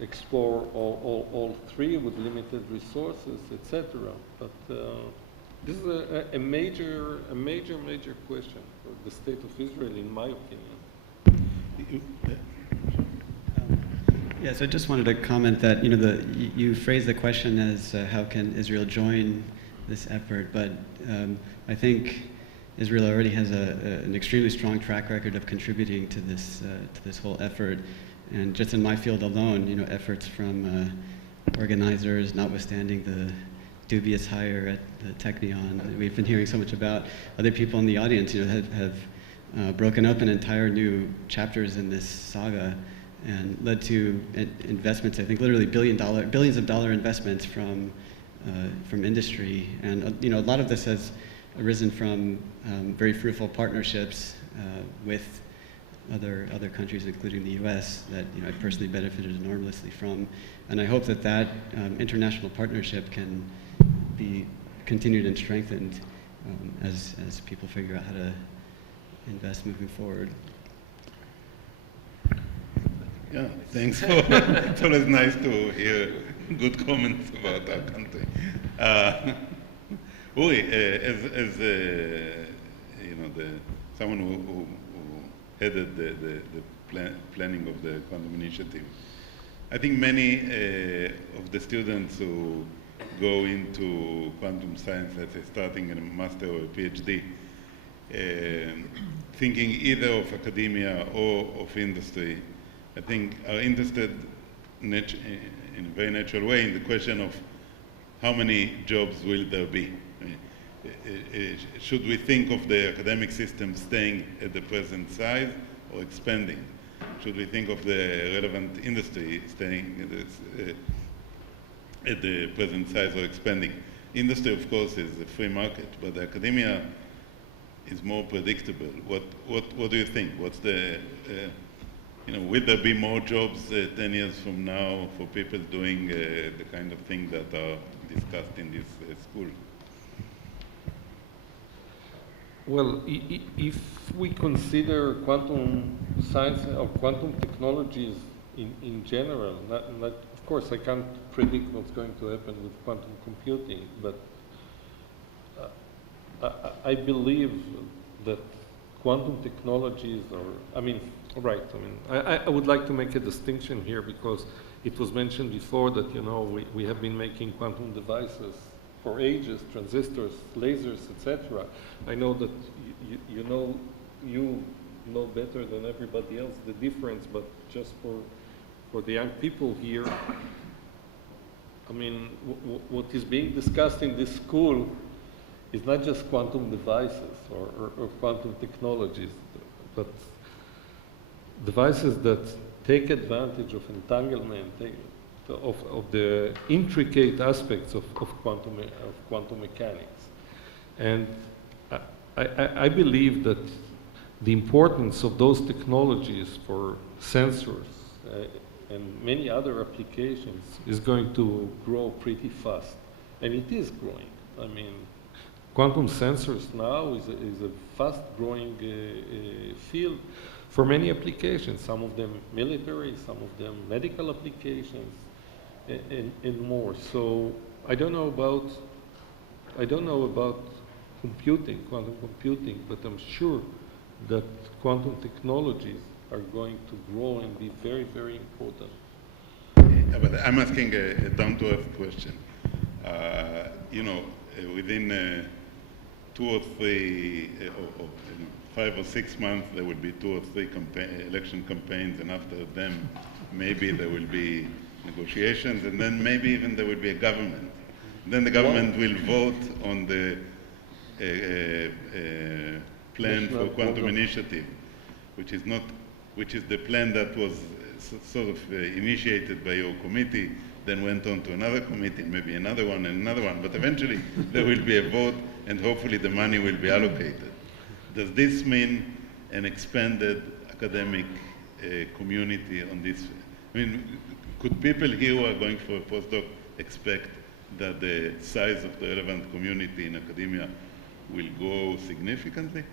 explore all 3 with limited resources, etc.? But this is a major question for the state of Israel, in my opinion. Yes, I just wanted to comment that you phrased the question as how can Israel join this effort, but I think Israel already has an extremely strong track record of contributing to this whole effort, and just in my field alone, efforts from organizers, notwithstanding the dubious hire at the Technion, we've been hearing so much about. Other people in the audience, have broken open entire new chapters in this saga, and led to investments. I think literally billions of dollar investments from industry, and a lot of this has arisen from very fruitful partnerships with other countries, including the U.S., that I personally benefited enormously from, and I hope that international partnership can be continued and strengthened as people figure out how to invest moving forward. Yeah, thanks. It's always nice to hear good comments about our country. Uri, as someone who headed the planning of the quantum initiative, I think many of the students who go into quantum science, let's say starting a master or a PhD, thinking either of academia or of industry, I think are interested in a very natural way in the question of how many jobs will there be. Should we think of the academic system staying at the present size or expanding? Should we think of the relevant industry staying at the present size or expanding? Industry, of course, is a free market, but the academia is more predictable. What do you think? What's the will there be more jobs 10 years from now for people doing the kind of things that are discussed in this school? Well, if we consider quantum science or quantum technologies in general, of course I can't predict what's going to happen with quantum computing, but I believe that quantum technologies I would like to make a distinction here because it was mentioned before that, we have been making quantum devices for ages, transistors, lasers, etc. I know that you know better than everybody else the difference, but just for the young people here, I mean, what is being discussed in this school is not just quantum devices or quantum technologies, but devices that take advantage of entanglement, of the intricate aspects of quantum mechanics. And I believe that the importance of those technologies for sensors and many other applications is going to grow pretty fast. And it is growing. I mean, quantum sensors now is a fast-growing field for many applications, some of them military, some of them medical applications, and more. So I don't know about quantum computing, but I'm sure that quantum technologies are going to grow and be very, very important. But I'm asking a down-to-earth question. Within 2 or 3, or 5 or 6 months, there will be 2 or 3 election campaigns, and after them, maybe there will be negotiations, and then maybe even there will be a government. Then the government will vote on the plan for quantum initiative, which is the plan that was sort of initiated by your committee, then went on to another committee, maybe another one and another one, but eventually there will be a vote and hopefully the money will be allocated. Does this mean an expanded academic community on this? I mean, could people here who are going for a postdoc expect that the size of the relevant community in academia will grow significantly?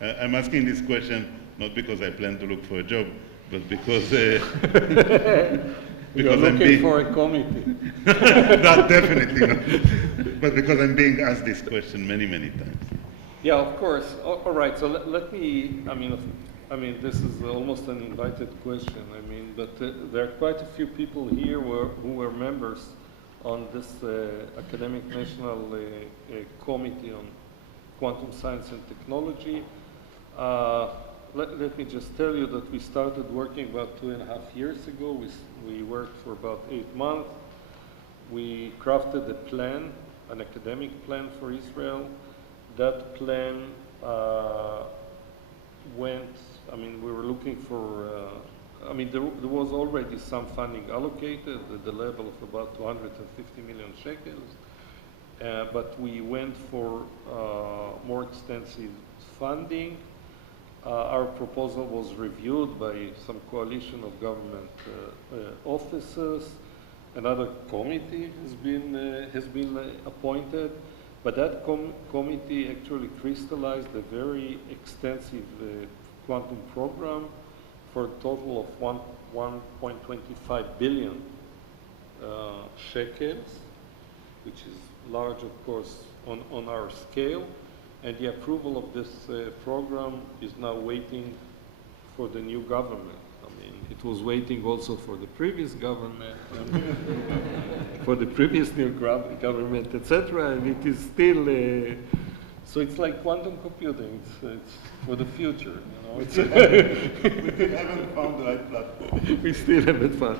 I'm asking this question not because I plan to look for a job, but because You're looking for a committee. Not definitely not. But because I'm being asked this question many, many times. Yeah, of course. All right. So let me. I mean, this is almost an invited question. I mean, but there are quite a few people here who were members on this academic national committee on quantum science and technology. Let me just tell you that we started working about 2.5 years ago. We worked for about 8 months. We crafted a plan, an academic plan for Israel. That plan we were looking for, there was already some funding allocated at the level of about 250 million shekels. But we went for more extensive funding. Our proposal was reviewed by some coalition of government offices. Another committee has been appointed, but that committee actually crystallized a very extensive quantum program for a total of 1.25 billion shekels, which is large, of course, on our scale. And the approval of this program is now waiting for the new government. I mean, it was waiting also for the previous government, for the previous new government, etc. And it is still, so it's like quantum computing. It's for the future, We still haven't found the right platform. We still haven't found.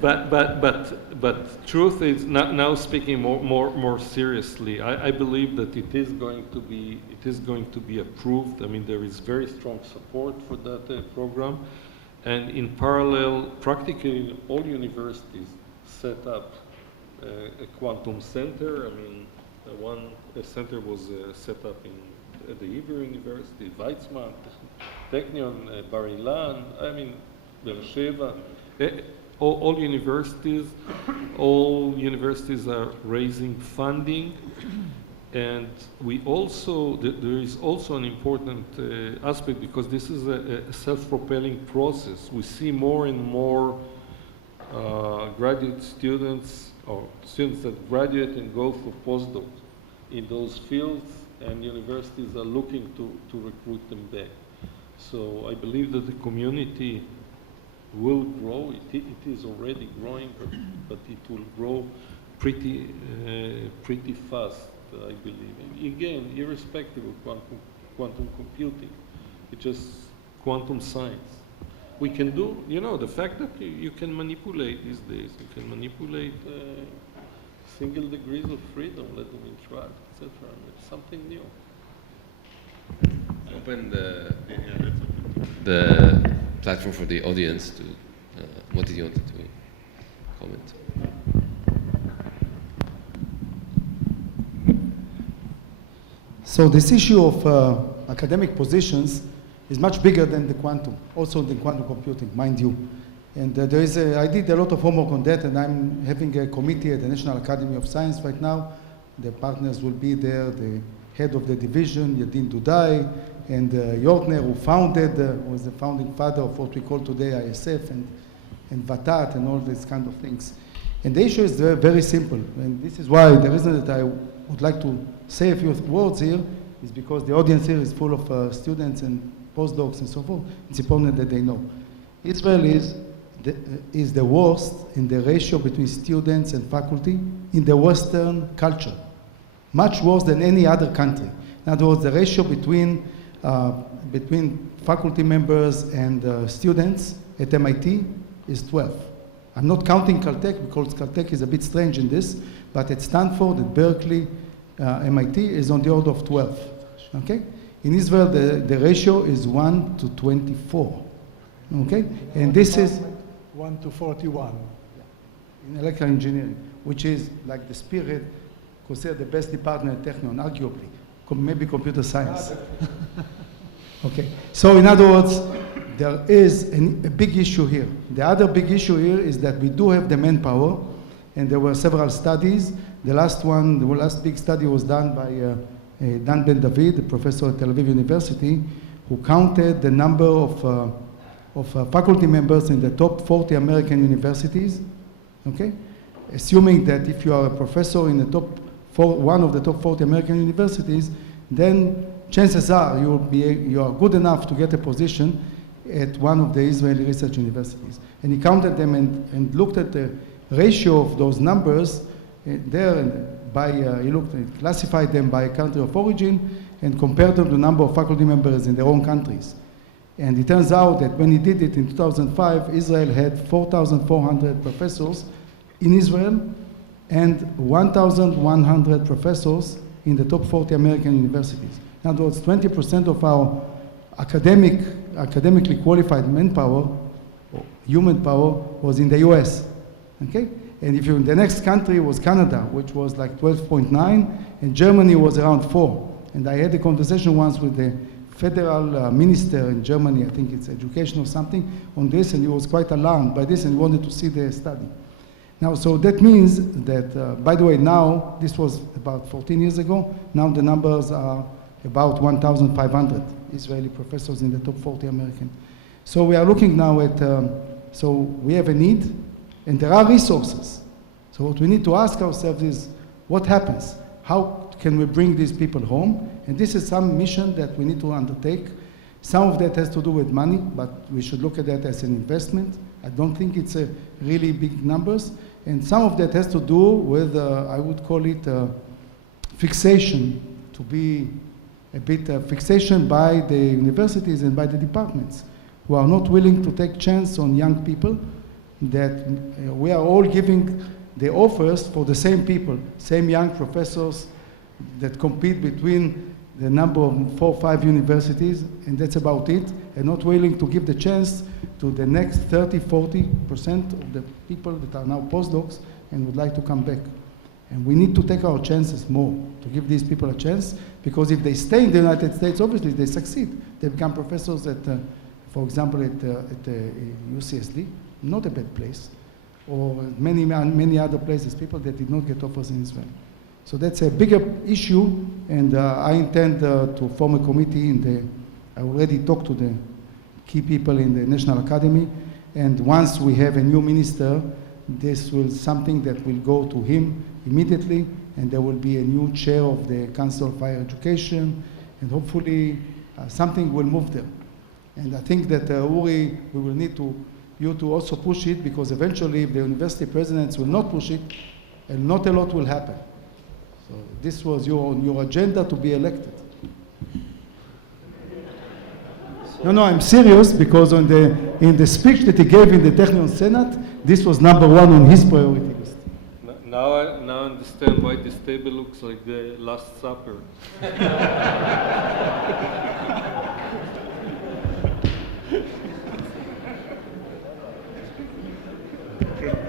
But truth is, now speaking more seriously, I believe that it is going to be approved. I mean, there is very strong support for that program, and in parallel, practically all universities set up a quantum center. I mean, a center was set up at the Hebrew University, Weizmann, Technion, Bar Ilan. I mean, Be'er Sheva. All universities are raising funding, And we also, there is also an important aspect, because this is a self-propelling process. We see more and more graduate students, or students that graduate and go for postdocs in those fields, and universities are looking to recruit them back. So I believe that the community will grow. It is already growing, but it will grow pretty fast, I believe. And again, irrespective of quantum computing, it's just quantum science. We can do, you know, the fact that you can manipulate these days, you can manipulate single degrees of freedom, let them interact, etc. It's something new. Open the platform for the audience to, what did you want to comment? So this issue of academic positions is much bigger than the quantum, also the quantum computing, mind you. And there is I did a lot of homework on that, and I'm having a committee at the National Academy of Science right now. The partners will be there, the head of the division, Yadin Dudai, and Yortner, who was the founding father of what we call today ISF, and Vatat, and all these kind of things. And the issue is very simple, and this is why the reason that I would like to say a few words here is because the audience here is full of students and postdocs and so forth. It's important that they know. Israel is the worst in the ratio between students and faculty in the Western culture, much worse than any other country. In other words, the ratio between faculty members and students at MIT is 12. I'm not counting Caltech, because Caltech is a bit strange in this, but at Stanford, at Berkeley, MIT is on the order of 12, okay? In Israel, the ratio is 1 to 24, okay? And this is 1 to 41. in electrical engineering, which is like the spirit, considered the best department at Technion, arguably, maybe computer science. Okay, so in other words, there is a big issue here. The other big issue here is that we do have the manpower, and there were several studies. The last big study was done by Dan Ben David, a professor at Tel Aviv University, who counted the number of faculty members in the top 40 American universities, okay? Assuming that if you are a professor in the one of the top 40 American universities, then chances are you are good enough to get a position at one of the Israeli research universities. And he counted them and looked at the ratio of those numbers there, and he classified them by country of origin and compared them to the number of faculty members in their own countries. And it turns out that when he did it in 2005, Israel had 4,400 professors in Israel and 1,100 professors in the top 40 American universities. In other words, 20% of our academically qualified manpower, or human power, was in the US, okay? And if the next country was Canada, which was like 12.9, and Germany was around 4. And I had a conversation once with the federal minister in Germany, I think it's education or something, on this, and he was quite alarmed by this and wanted to see the study. Now, so that means that, by the way, now, this was about 14 years ago, now the numbers are about 1,500 Israeli professors in the top 40 American. So we are looking now at, so we have a need, and there are resources. So what we need to ask ourselves is, what happens? How can we bring these people home? And this is some mission that we need to undertake. Some of that has to do with money, but we should look at that as an investment. I don't think it's a really big numbers. And some of that has to do with, I would call it fixation, to be a bit fixation by the universities and by the departments, who are not willing to take chance on young people, that we are all giving the offers for the same people, same young professors that compete between the number of 4 or 5 universities, and that's about it, and not willing to give the chance to the next 30–40% of the people that are now postdocs and would like to come back. And we need to take our chances more, to give these people a chance, because if they stay in the United States, obviously they succeed. They become professors at, for example, at UCSD, not a bad place, or many other places, people that did not get offers in Israel. So that's a bigger issue, and I intend to form a committee. I already talked to the key people in the National Academy, and once we have a new minister, this will something that will go to him immediately, and there will be a new chair of the Council of Higher Education, and hopefully something will move there. And I think that Uri, we will need you to also push it, because eventually if the university presidents will not push it, and not a lot will happen. So this was on your agenda to be elected. No, I'm serious, because in the speech that he gave in the Technion Senate, this was number one on his priority list. Now I understand why this table looks like the Last Supper.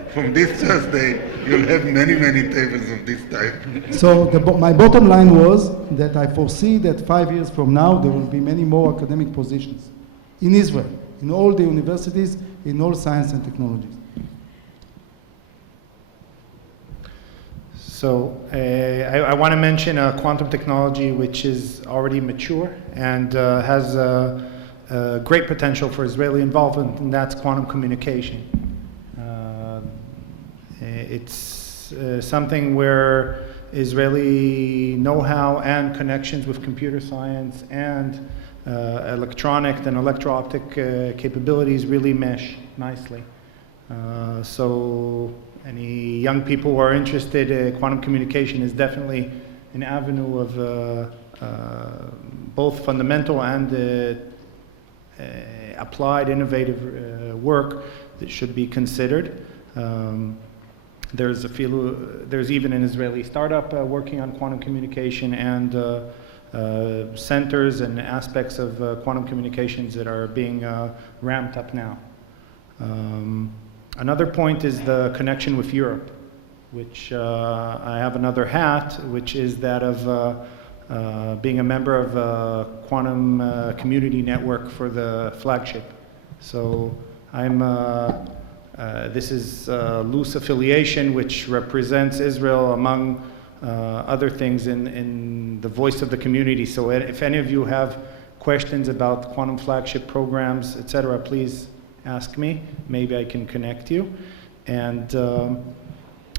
From this Thursday, you'll have many, many tables of this type. So my bottom line was that I foresee that 5 years from now, there will be many more academic positions in Israel, in all the universities, in all science and technologies. So I want to mention quantum technology, which is already mature and has great potential for Israeli involvement, and that's quantum communication. It's something where Israeli know-how and connections with computer science and electronic and electro-optic capabilities really mesh nicely. So any young people who are interested in quantum communication is definitely an avenue of both fundamental and applied innovative work that should be considered. There's even an Israeli startup working on quantum communication, and centers and aspects of quantum communications that are being ramped up now. Another point is the connection with Europe, which I have another hat, which is that of being a member of a quantum community network for the flagship. So this is a loose affiliation which represents Israel among other things in the voice of the community. So if any of you have questions about quantum flagship programs, etc., please ask me. Maybe I can connect you. And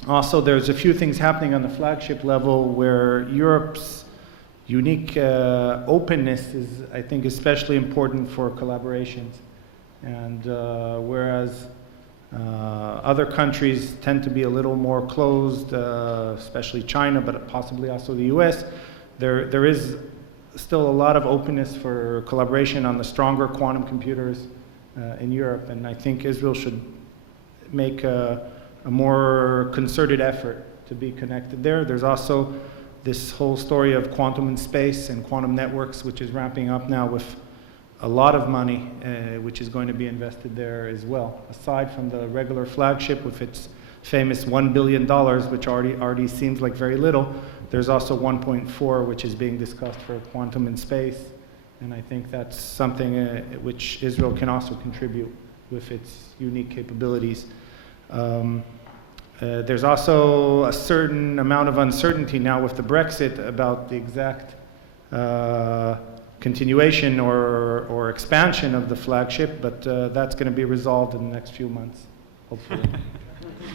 also there's a few things happening on the flagship level where Europe's unique openness is, I think, especially important for collaborations. And whereas other countries tend to be a little more closed, especially China, but possibly also the US, there is still a lot of openness for collaboration on the stronger quantum computers in Europe, and I think Israel should make a more concerted effort to be connected there. There's also this whole story of quantum in space and quantum networks, which is ramping up now with a lot of money, which is going to be invested there as well. Aside from the regular flagship with its famous $1 billion, which already seems like very little, there's also 1.4, which is being discussed for quantum in space. And I think that's something which Israel can also contribute with its unique capabilities. There's also a certain amount of uncertainty now with the Brexit about the exact continuation or expansion of the flagship, but that's going to be resolved in the next few months, hopefully.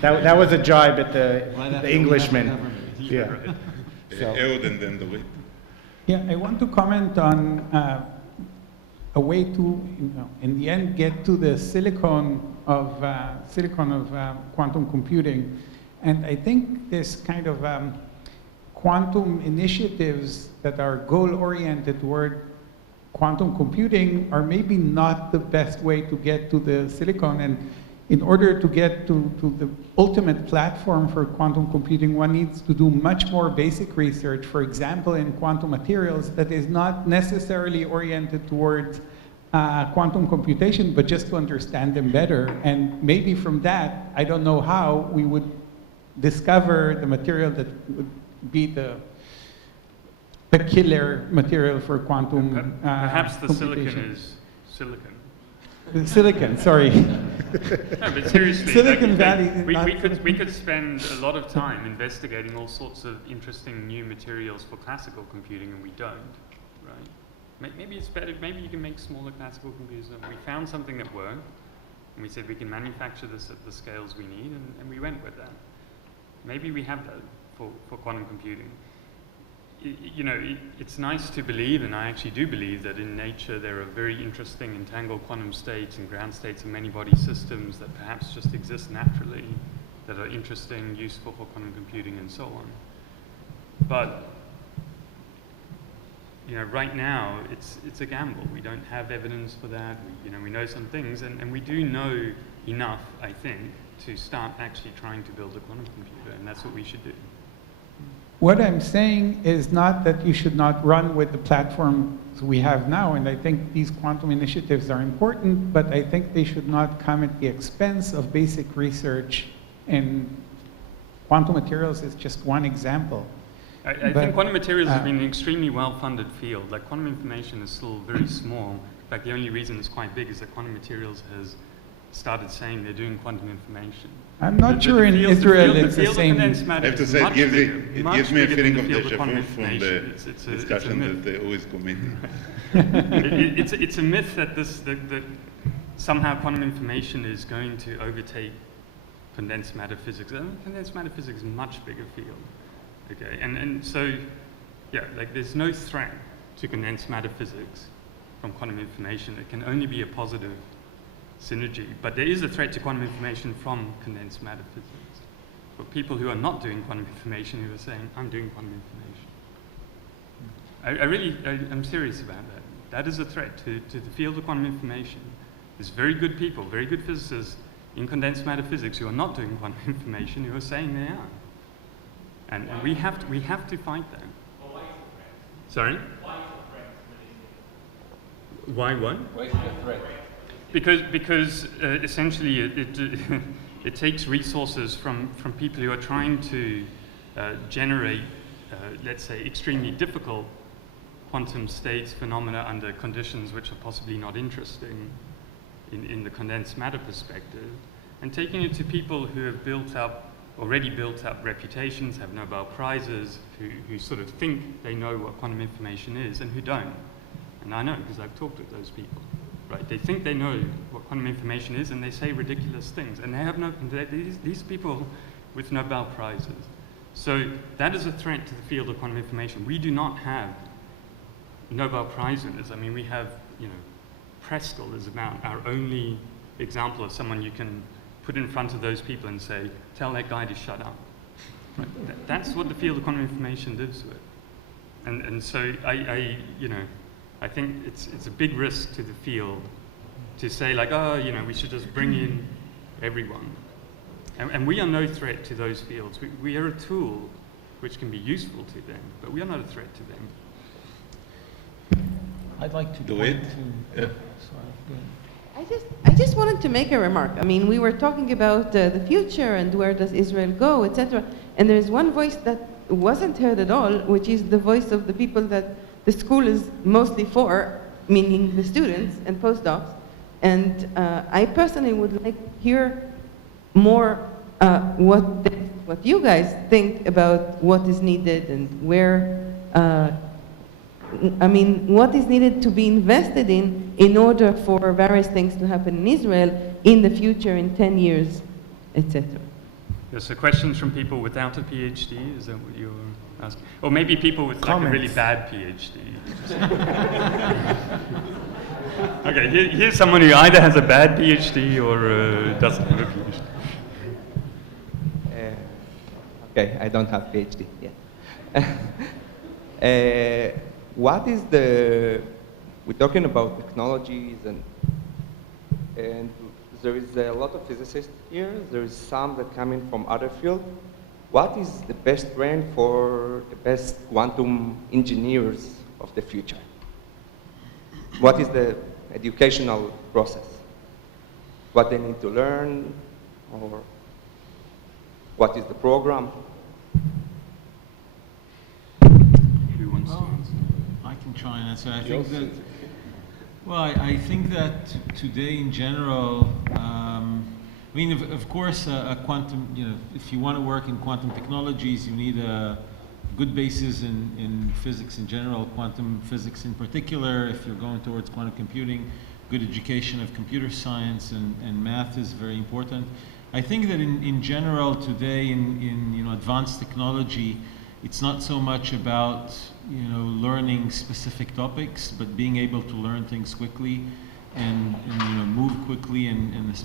that was a jibe at the Englishman. Yeah. Ehud and then the Yeah, I want to comment on a way to, in the end, get to the silicon of quantum computing. And I think this kind of quantum initiatives that are goal-oriented toward quantum computing are maybe not the best way to get to the silicon. And in order to get to the ultimate platform for quantum computing, one needs to do much more basic research, for example, in quantum materials that is not necessarily oriented towards quantum computation, but just to understand them better. And maybe from that, I don't know how, we would discover the material that would be the killer material for quantum Perhaps the computation. silicon is silicon. Silicon, sorry. No, but seriously, Silicon Valley. we could spend a lot of time investigating all sorts of interesting new materials for classical computing, and we don't, right? Maybe it's better. Maybe you can make smaller classical computers. We found something that worked, and we said we can manufacture this at the scales we need, and we went with that. Maybe we have that for quantum computing. You know, it's nice to believe, and I actually do believe, that in nature there are very interesting entangled quantum states and ground states and many-body systems that perhaps just exist naturally, that are interesting, useful for quantum computing, and so on. But you know, right now it's a gamble. We don't have evidence for that. We know some things, and we do know enough, I think, to start actually trying to build a quantum computer, and that's what we should do. What I'm saying is not that you should not run with the platforms we have now, and I think these quantum initiatives are important, but I think they should not come at the expense of basic research, and quantum materials is just one example. I think quantum materials has been an extremely well-funded field. Like, quantum information is still very small. In fact, the only reason it's quite big is that quantum materials has started saying they're doing quantum information. I'm not sure in Israel it's the same. I have to say, it gives me a feeling of déjà vu from the discussion that they always committing. It's a myth that that somehow quantum information is going to overtake condensed matter physics. Condensed matter physics is a much bigger field. Okay, and so, yeah, like, there's no threat to condensed matter physics from quantum information. It can only be a positive synergy, but there is a threat to quantum information from condensed matter physics. For people who are not doing quantum information, who are saying, I'm doing quantum information. I'm serious about that. That is a threat to the field of quantum information. There's very good people, very good physicists in condensed matter physics who are not doing quantum information, who are saying they are. And we have to fight that. Well, why is the threat? Sorry? Why is the threat? Why what? Why is the threat? Because essentially it takes resources from people who are trying to generate, let's say, extremely difficult quantum states, phenomena under conditions which are possibly not interesting in the condensed matter perspective, and taking it to people who have already built up reputations, have Nobel Prizes, who sort of think they know what quantum information is, and who don't. And I know, because I've talked with those people. Right? They think they know what quantum information is, and they say ridiculous things. And they have these people with Nobel Prizes. So that is a threat to the field of quantum information. We do not have Nobel Prize winners. I mean, we have, Prestel is about our only example of someone you can put in front of those people and say, tell that guy to shut up. Right? That's what the field of quantum information lives with. And so I think it's a big risk to the field to say, like, we should just bring in everyone. And we are no threat to those fields. We are a tool which can be useful to them, but we are not a threat to them. I'd like to do it. I just wanted to make a remark. I mean, we were talking about the future and where does Israel go, etc. And there's one voice that wasn't heard at all, which is the voice of the people that the school is mostly for, meaning the students and postdocs. And I personally would like to hear more what you guys think about what is needed and where, what is needed to be invested in order for various things to happen in Israel in the future, in 10 years, etc. Yes, so questions from people without a PhD, is that what you're asking? Or maybe people with like a really bad PhD. Okay, here's someone who either has a bad PhD or doesn't have a PhD. Okay, I don't have PhD yet. What is we're talking about technologies and there is a lot of physicists here. There is some that come in from other fields. What is the best trend for the best quantum engineers of the future? What is the educational process? What they need to learn, or what is the program? Who wants to answer? I can try and answer. I think that Well, I think that today in general, I mean, of course, a quantum, if you want to work in quantum technologies, you need a good basis in physics in general, quantum physics in particular. If you're going towards quantum computing, good education of computer science and math is very important. I think that in general today in advanced technology, it's not so much about learning specific topics, but being able to learn things quickly and move quickly and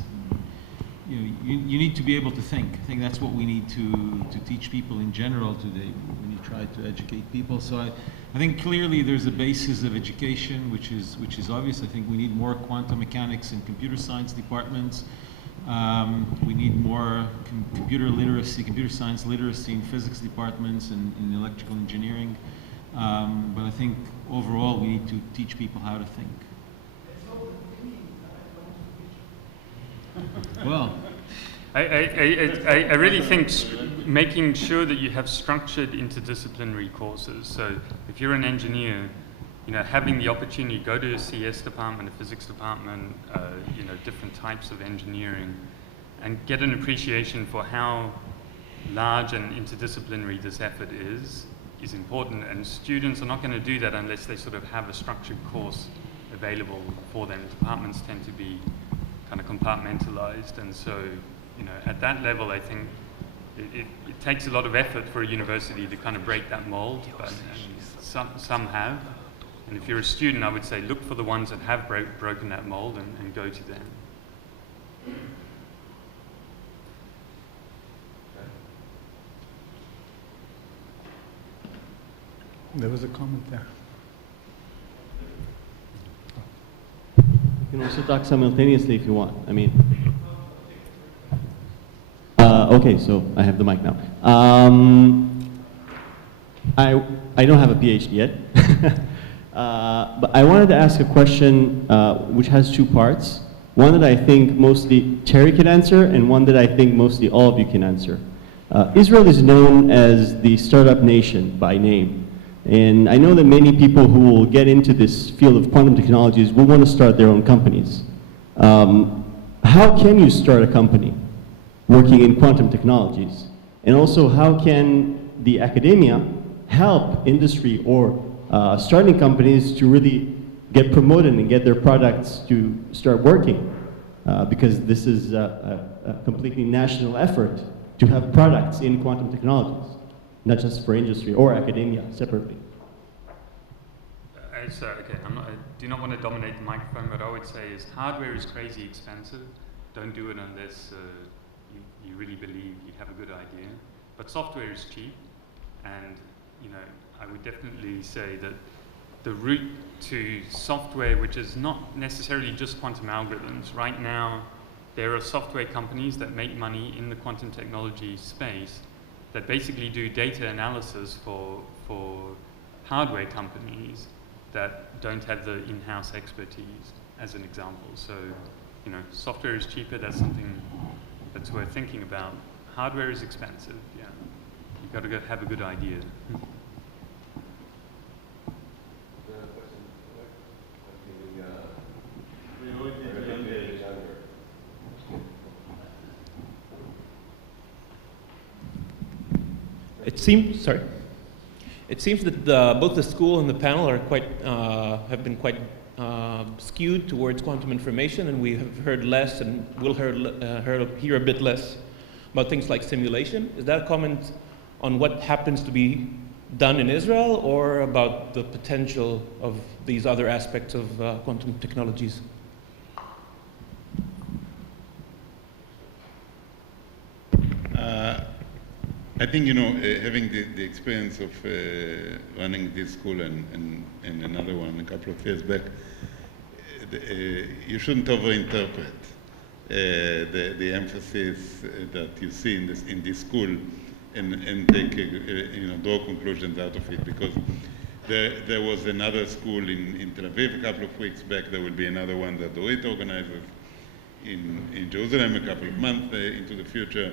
you need to be able to think. I think that's what we need to teach people in general today when you try to educate people. So I think clearly there's a basis of education which is obvious. I think we need more quantum mechanics and computer science departments. We need more computer literacy, computer science literacy in physics departments and in electrical engineering. But I think overall we need to teach people how to think. Well, I really think making sure that you have structured interdisciplinary courses. So if you're an engineer, having the opportunity to go to a CS department, a physics department, different types of engineering, and get an appreciation for how large and interdisciplinary this effort is important. And students are not going to do that unless they sort of have a structured course available for them. Departments tend to be kind of compartmentalized, and so at that level, I think it takes a lot of effort for a university to kind of break that mold, but some have. And if you're a student, I would say look for the ones that have broken that mold and go to them. There was a comment there. You can also talk simultaneously if you want. I mean, okay, so I have the mic now. I don't have a PhD yet, but I wanted to ask a question which has two parts. One that I think mostly Terry can answer, and one that I think mostly all of you can answer. Israel is known as the startup nation by name. And I know that many people who will get into this field of quantum technologies will want to start their own companies. How can you start a company working in quantum technologies? And also, how can the academia help industry or starting companies to really get promoted and get their products to start working? Because this is a completely national effort to have products in quantum technologies, not just for industry or academia separately. Okay, I do not want to dominate the microphone, but I would say is hardware is crazy expensive. Don't do it unless you really believe you have a good idea. But software is cheap, and I would definitely say that the route to software, which is not necessarily just quantum algorithms. Right now, there are software companies that make money in the quantum technology space that basically do data analysis for hardware companies that don't have the in-house expertise, as an example. So, software is cheaper. That's something that's worth thinking about. Hardware is expensive. Yeah, you've got to have a good idea. It seems that both the school and the panel are have been quite skewed towards quantum information, and we have heard less, and will hear a bit less about things like simulation. Is that a comment on what happens to be done in Israel, or about the potential of these other aspects of quantum technologies? I think, having the experience of running this school and another one a couple of years back, you shouldn't overinterpret the emphasis that you see in this school and take, draw conclusions out of it, because there was another school in Tel Aviv a couple of weeks back. There will be another one that Dorit organizes in Jerusalem a couple of months into the future.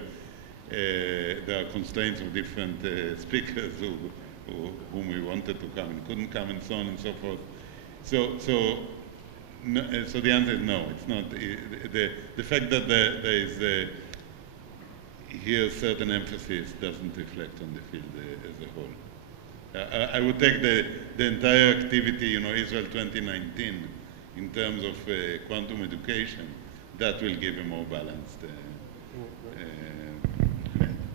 There are constraints of different speakers whom we wanted to come and couldn't come, and so on and so forth. So No, so the answer is no. It's not. The fact that there is here certain emphasis doesn't reflect on the field as a whole. I would take the entire activity, Israel 2019, in terms of quantum education. That will give a more balanced.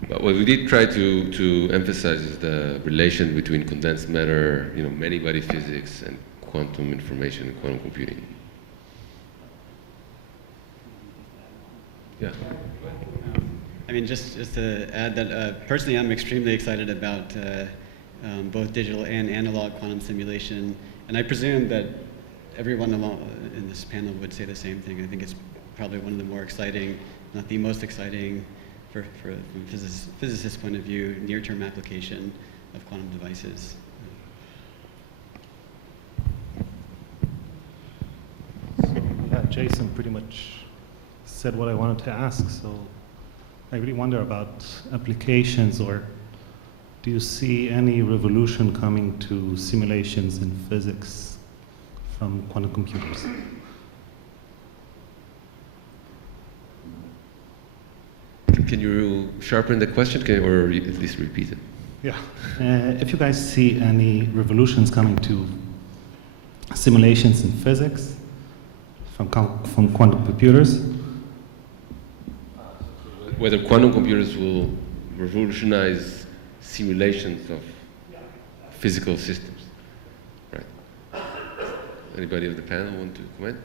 But what we did try to emphasize is the relation between condensed matter, many-body physics, and quantum information and quantum computing. Yeah. I mean, just to add that personally, I'm extremely excited about both digital and analog quantum simulation, and I presume that everyone in this panel would say the same thing. I think it's probably one of the more exciting, not the most exciting, from a physicist's point of view, near-term application of quantum devices. Yeah, Jason pretty much said what I wanted to ask, so I really wonder about applications, or do you see any revolution coming to simulations in physics from quantum computers? Can you sharpen the question, or at least repeat it? Yeah. If you guys see any revolutions coming to simulations in physics from quantum computers? Whether quantum computers will revolutionize simulations of physical systems, right? Anybody of the panel want to comment?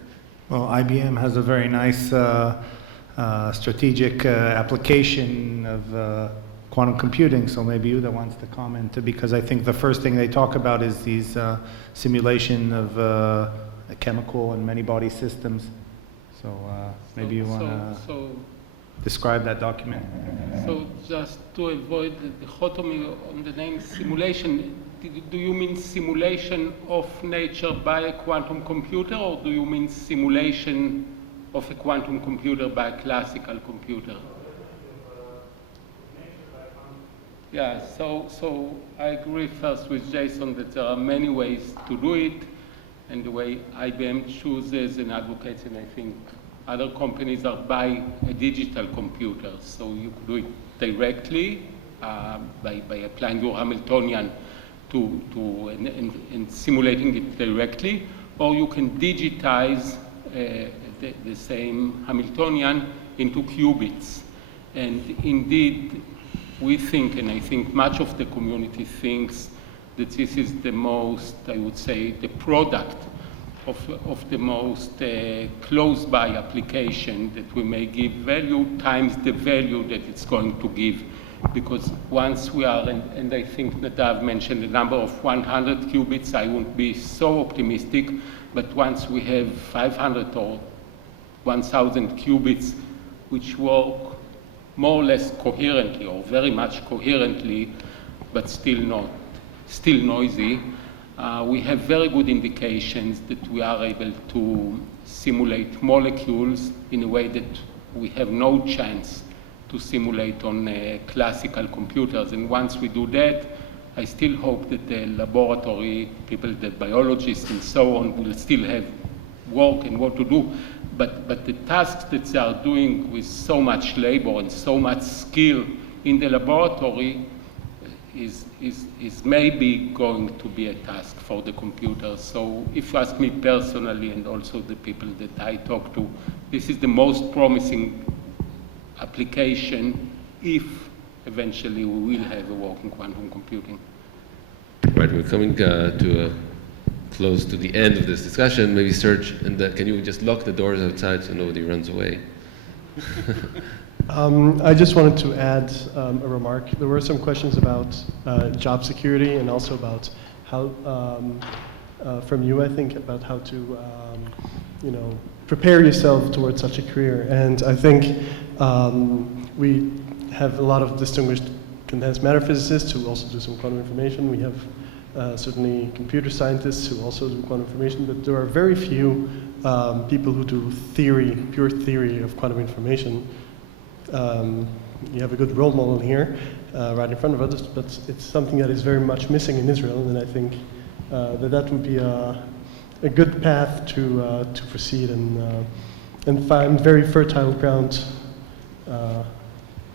Well, IBM has a very nice strategic application of quantum computing, so maybe Yuda wants to comment, because I think the first thing they talk about is these simulation of chemical and many-body systems. So maybe you want to describe that document. So just to avoid the dichotomy on the name simulation, do you mean simulation of nature by a quantum computer, or do you mean simulation of a quantum computer by a classical computer? Yeah, so I agree first with Jason that there are many ways to do it, and the way IBM chooses and advocates, and I think other companies are by a digital computer. So you could do it directly by applying your Hamiltonian and simulating it directly, or you can digitize the same Hamiltonian into qubits. And indeed, we think, and I think much of the community thinks, that this is the most, I would say, the product of the most close-by application that we may give value times the value that it's going to give. Because once we are, and I think that I've mentioned the number of 100 qubits, I won't be so optimistic, but once we have 500 or 1,000 qubits which work more or less coherently, or very much coherently, but still noisy, we have very good indications that we are able to simulate molecules in a way that we have no chance to simulate on classical computers. And once we do that, I still hope that the laboratory people, the biologists and so on, will still have work and what to do. But the tasks that they are doing with so much labor and so much skill in the laboratory is maybe going to be a task for the computer. So if you ask me personally, and also the people that I talk to, this is the most promising application if eventually we will have a working quantum computing. Right, we're coming to close to the end of this discussion. Maybe Serge, and can you just lock the doors outside so nobody runs away? I just wanted to add a remark. There were some questions about job security, and also about how, from you, I think, about how to, prepare yourself towards such a career. And I think we have a lot of distinguished condensed matter physicists who also do some quantum information. We have certainly computer scientists who also do quantum information, but there are very few people who do theory, pure theory of quantum information. You have a good role model here, right in front of us, but it's something that is very much missing in Israel, and I think that would be a good path to proceed and find very fertile ground.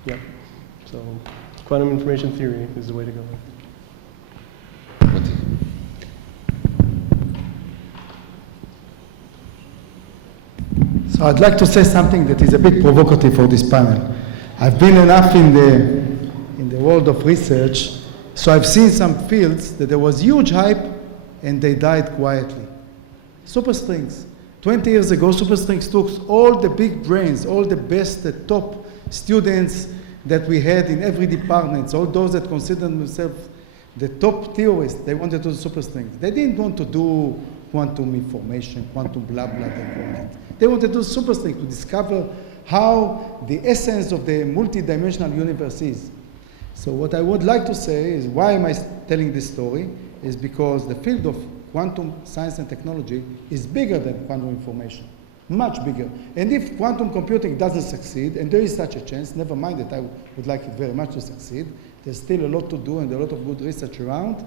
Yeah. So quantum information theory is the way to go. So I'd like to say something that is a bit provocative for this panel. I've been enough in the world of research, so I've seen some fields that there was huge hype and they died quietly. Superstrings. 20 years ago, superstrings took all the big brains, all the best, the top students that we had in every department, all those that considered themselves the top theorists. They wanted to do superstrings. They didn't want to do quantum information, quantum blah blah, they call it. They wanted to do superstrings to discover how the essence of the multidimensional universe is. So what I would like to say is, why am I telling this story? Is because the field of quantum science and technology is bigger than quantum information, much bigger. And if quantum computing doesn't succeed, and there is such a chance, never mind that I would like it very much to succeed, there's still a lot to do and a lot of good research around,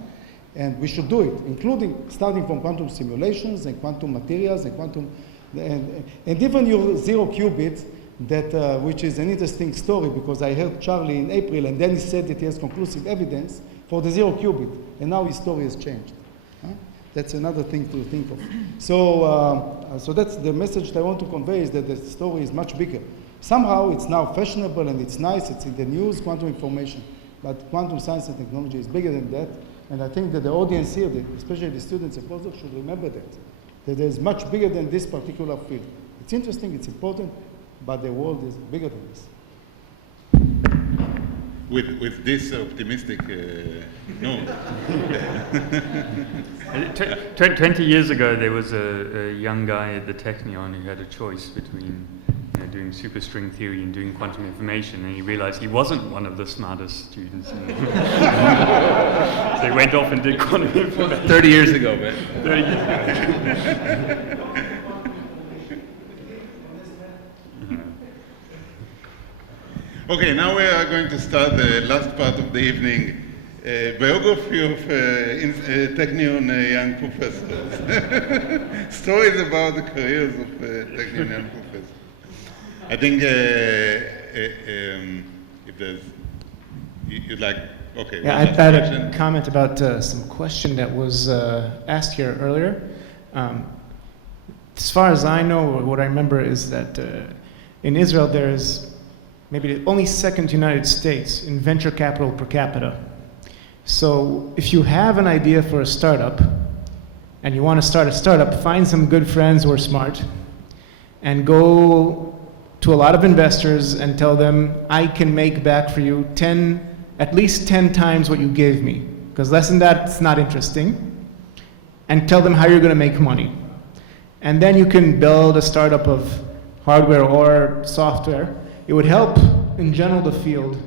and we should do it, including starting from quantum simulations and quantum materials and quantum, and even your zero qubit, that, which is an interesting story, because I heard Charlie in April, and then he said that he has conclusive evidence for the zero qubit, and now his story has changed. That's another thing to think of. So that's the message that I want to convey, is that the story is much bigger. Somehow it's now fashionable and it's nice, it's in the news, quantum information, but quantum science and technology is bigger than that, and I think that the audience here, especially the students and postdocs, should remember that there's much bigger than this particular field. It's interesting, it's important, but the world is bigger than this. With this optimistic note. 20 years ago, there was a young guy at the Technion who had a choice between doing superstring theory and doing quantum information, and he realized he wasn't one of the smartest students. So he went off and did quantum information. 30 years ago, man. 30 years ago. Okay, now we are going to start the last part of the evening, biography of Technion young professors. Stories about the careers of Technion young professors. I think if there's, you'd like, okay. Yeah, I had a comment about some question that was asked here earlier. As far as I know, what I remember is that in Israel there is maybe the only second United States in venture capital per capita. So if you have an idea for a startup and you want to start a startup, find some good friends who are smart and go to a lot of investors and tell them, I can make back for you at least 10 times what you gave me, because less than that, it's not interesting, and tell them how you're going to make money. And then you can build a startup of hardware or software. It would help in general the field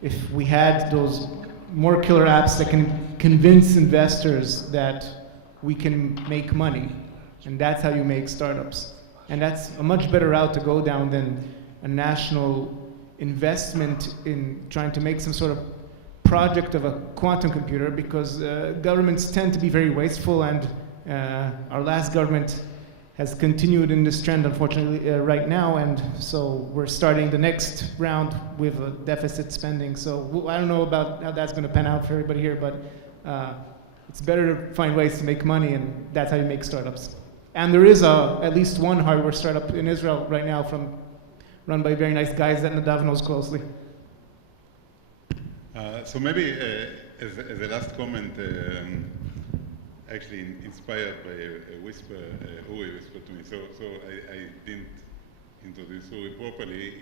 if we had those more killer apps that can convince investors that we can make money. And that's how you make startups. And that's a much better route to go down than a national investment in trying to make some sort of project of a quantum computer, because governments tend to be very wasteful, and our last government has continued in this trend, unfortunately, right now, and so we're starting the next round with a deficit spending. So I don't know about how that's going to pan out for everybody here, but it's better to find ways to make money, and that's how you make startups. And there is at least one hardware startup in Israel right now run by very nice guys that Nadav knows closely. So maybe as a last comment, actually inspired by a whisper, Uri whispered to me, so I didn't introduce Uri properly.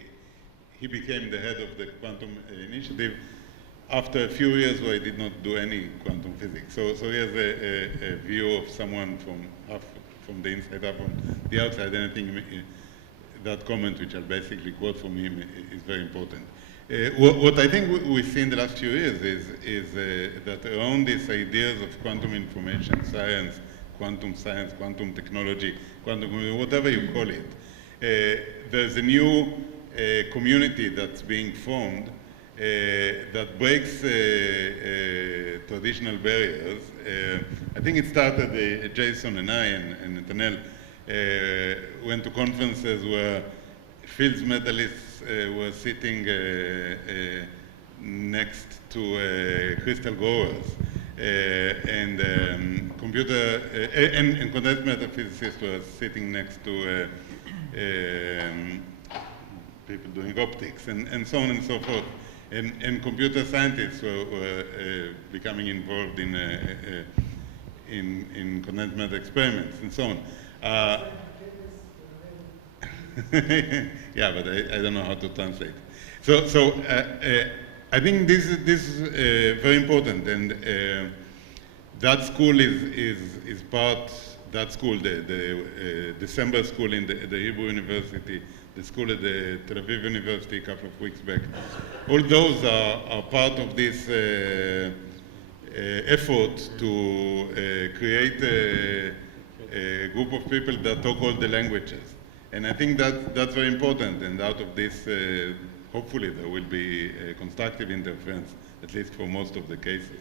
He became the head of the quantum initiative after a few years where he did not do any quantum physics. So he has a view of someone from the inside up on the outside, and I think that comment, which I'll basically quote from him, is very important. What I think we see in the last few years is that around these ideas of quantum information science, quantum technology, whatever you call it, there's a new community that's being formed that breaks traditional barriers. I think it started, Jason and I and Nathaniel went to conferences where fields medalists were sitting next to crystal growers. And computer and condensed matter physicists were sitting next to people doing optics and so on and so forth. And computer scientists were becoming involved in condensed matter experiments and so on. Yeah, but I don't know how to translate. So I think this is very important, and that school is part. That school, the December school in the Hebrew University, the school at the Tel Aviv University a couple of weeks back. All those are part of this effort to create a group of people that talk all the languages. And I think that's very important, and out of this, hopefully there will be a constructive interference, at least for most of the cases.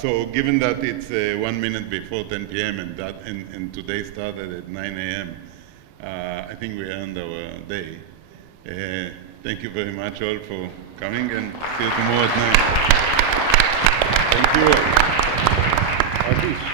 So given that it's 1 minute before 10 p.m. and today started at 9 a.m., I think we earned our day. Thank you very much all for coming, and see you tomorrow at 9. Thank you all.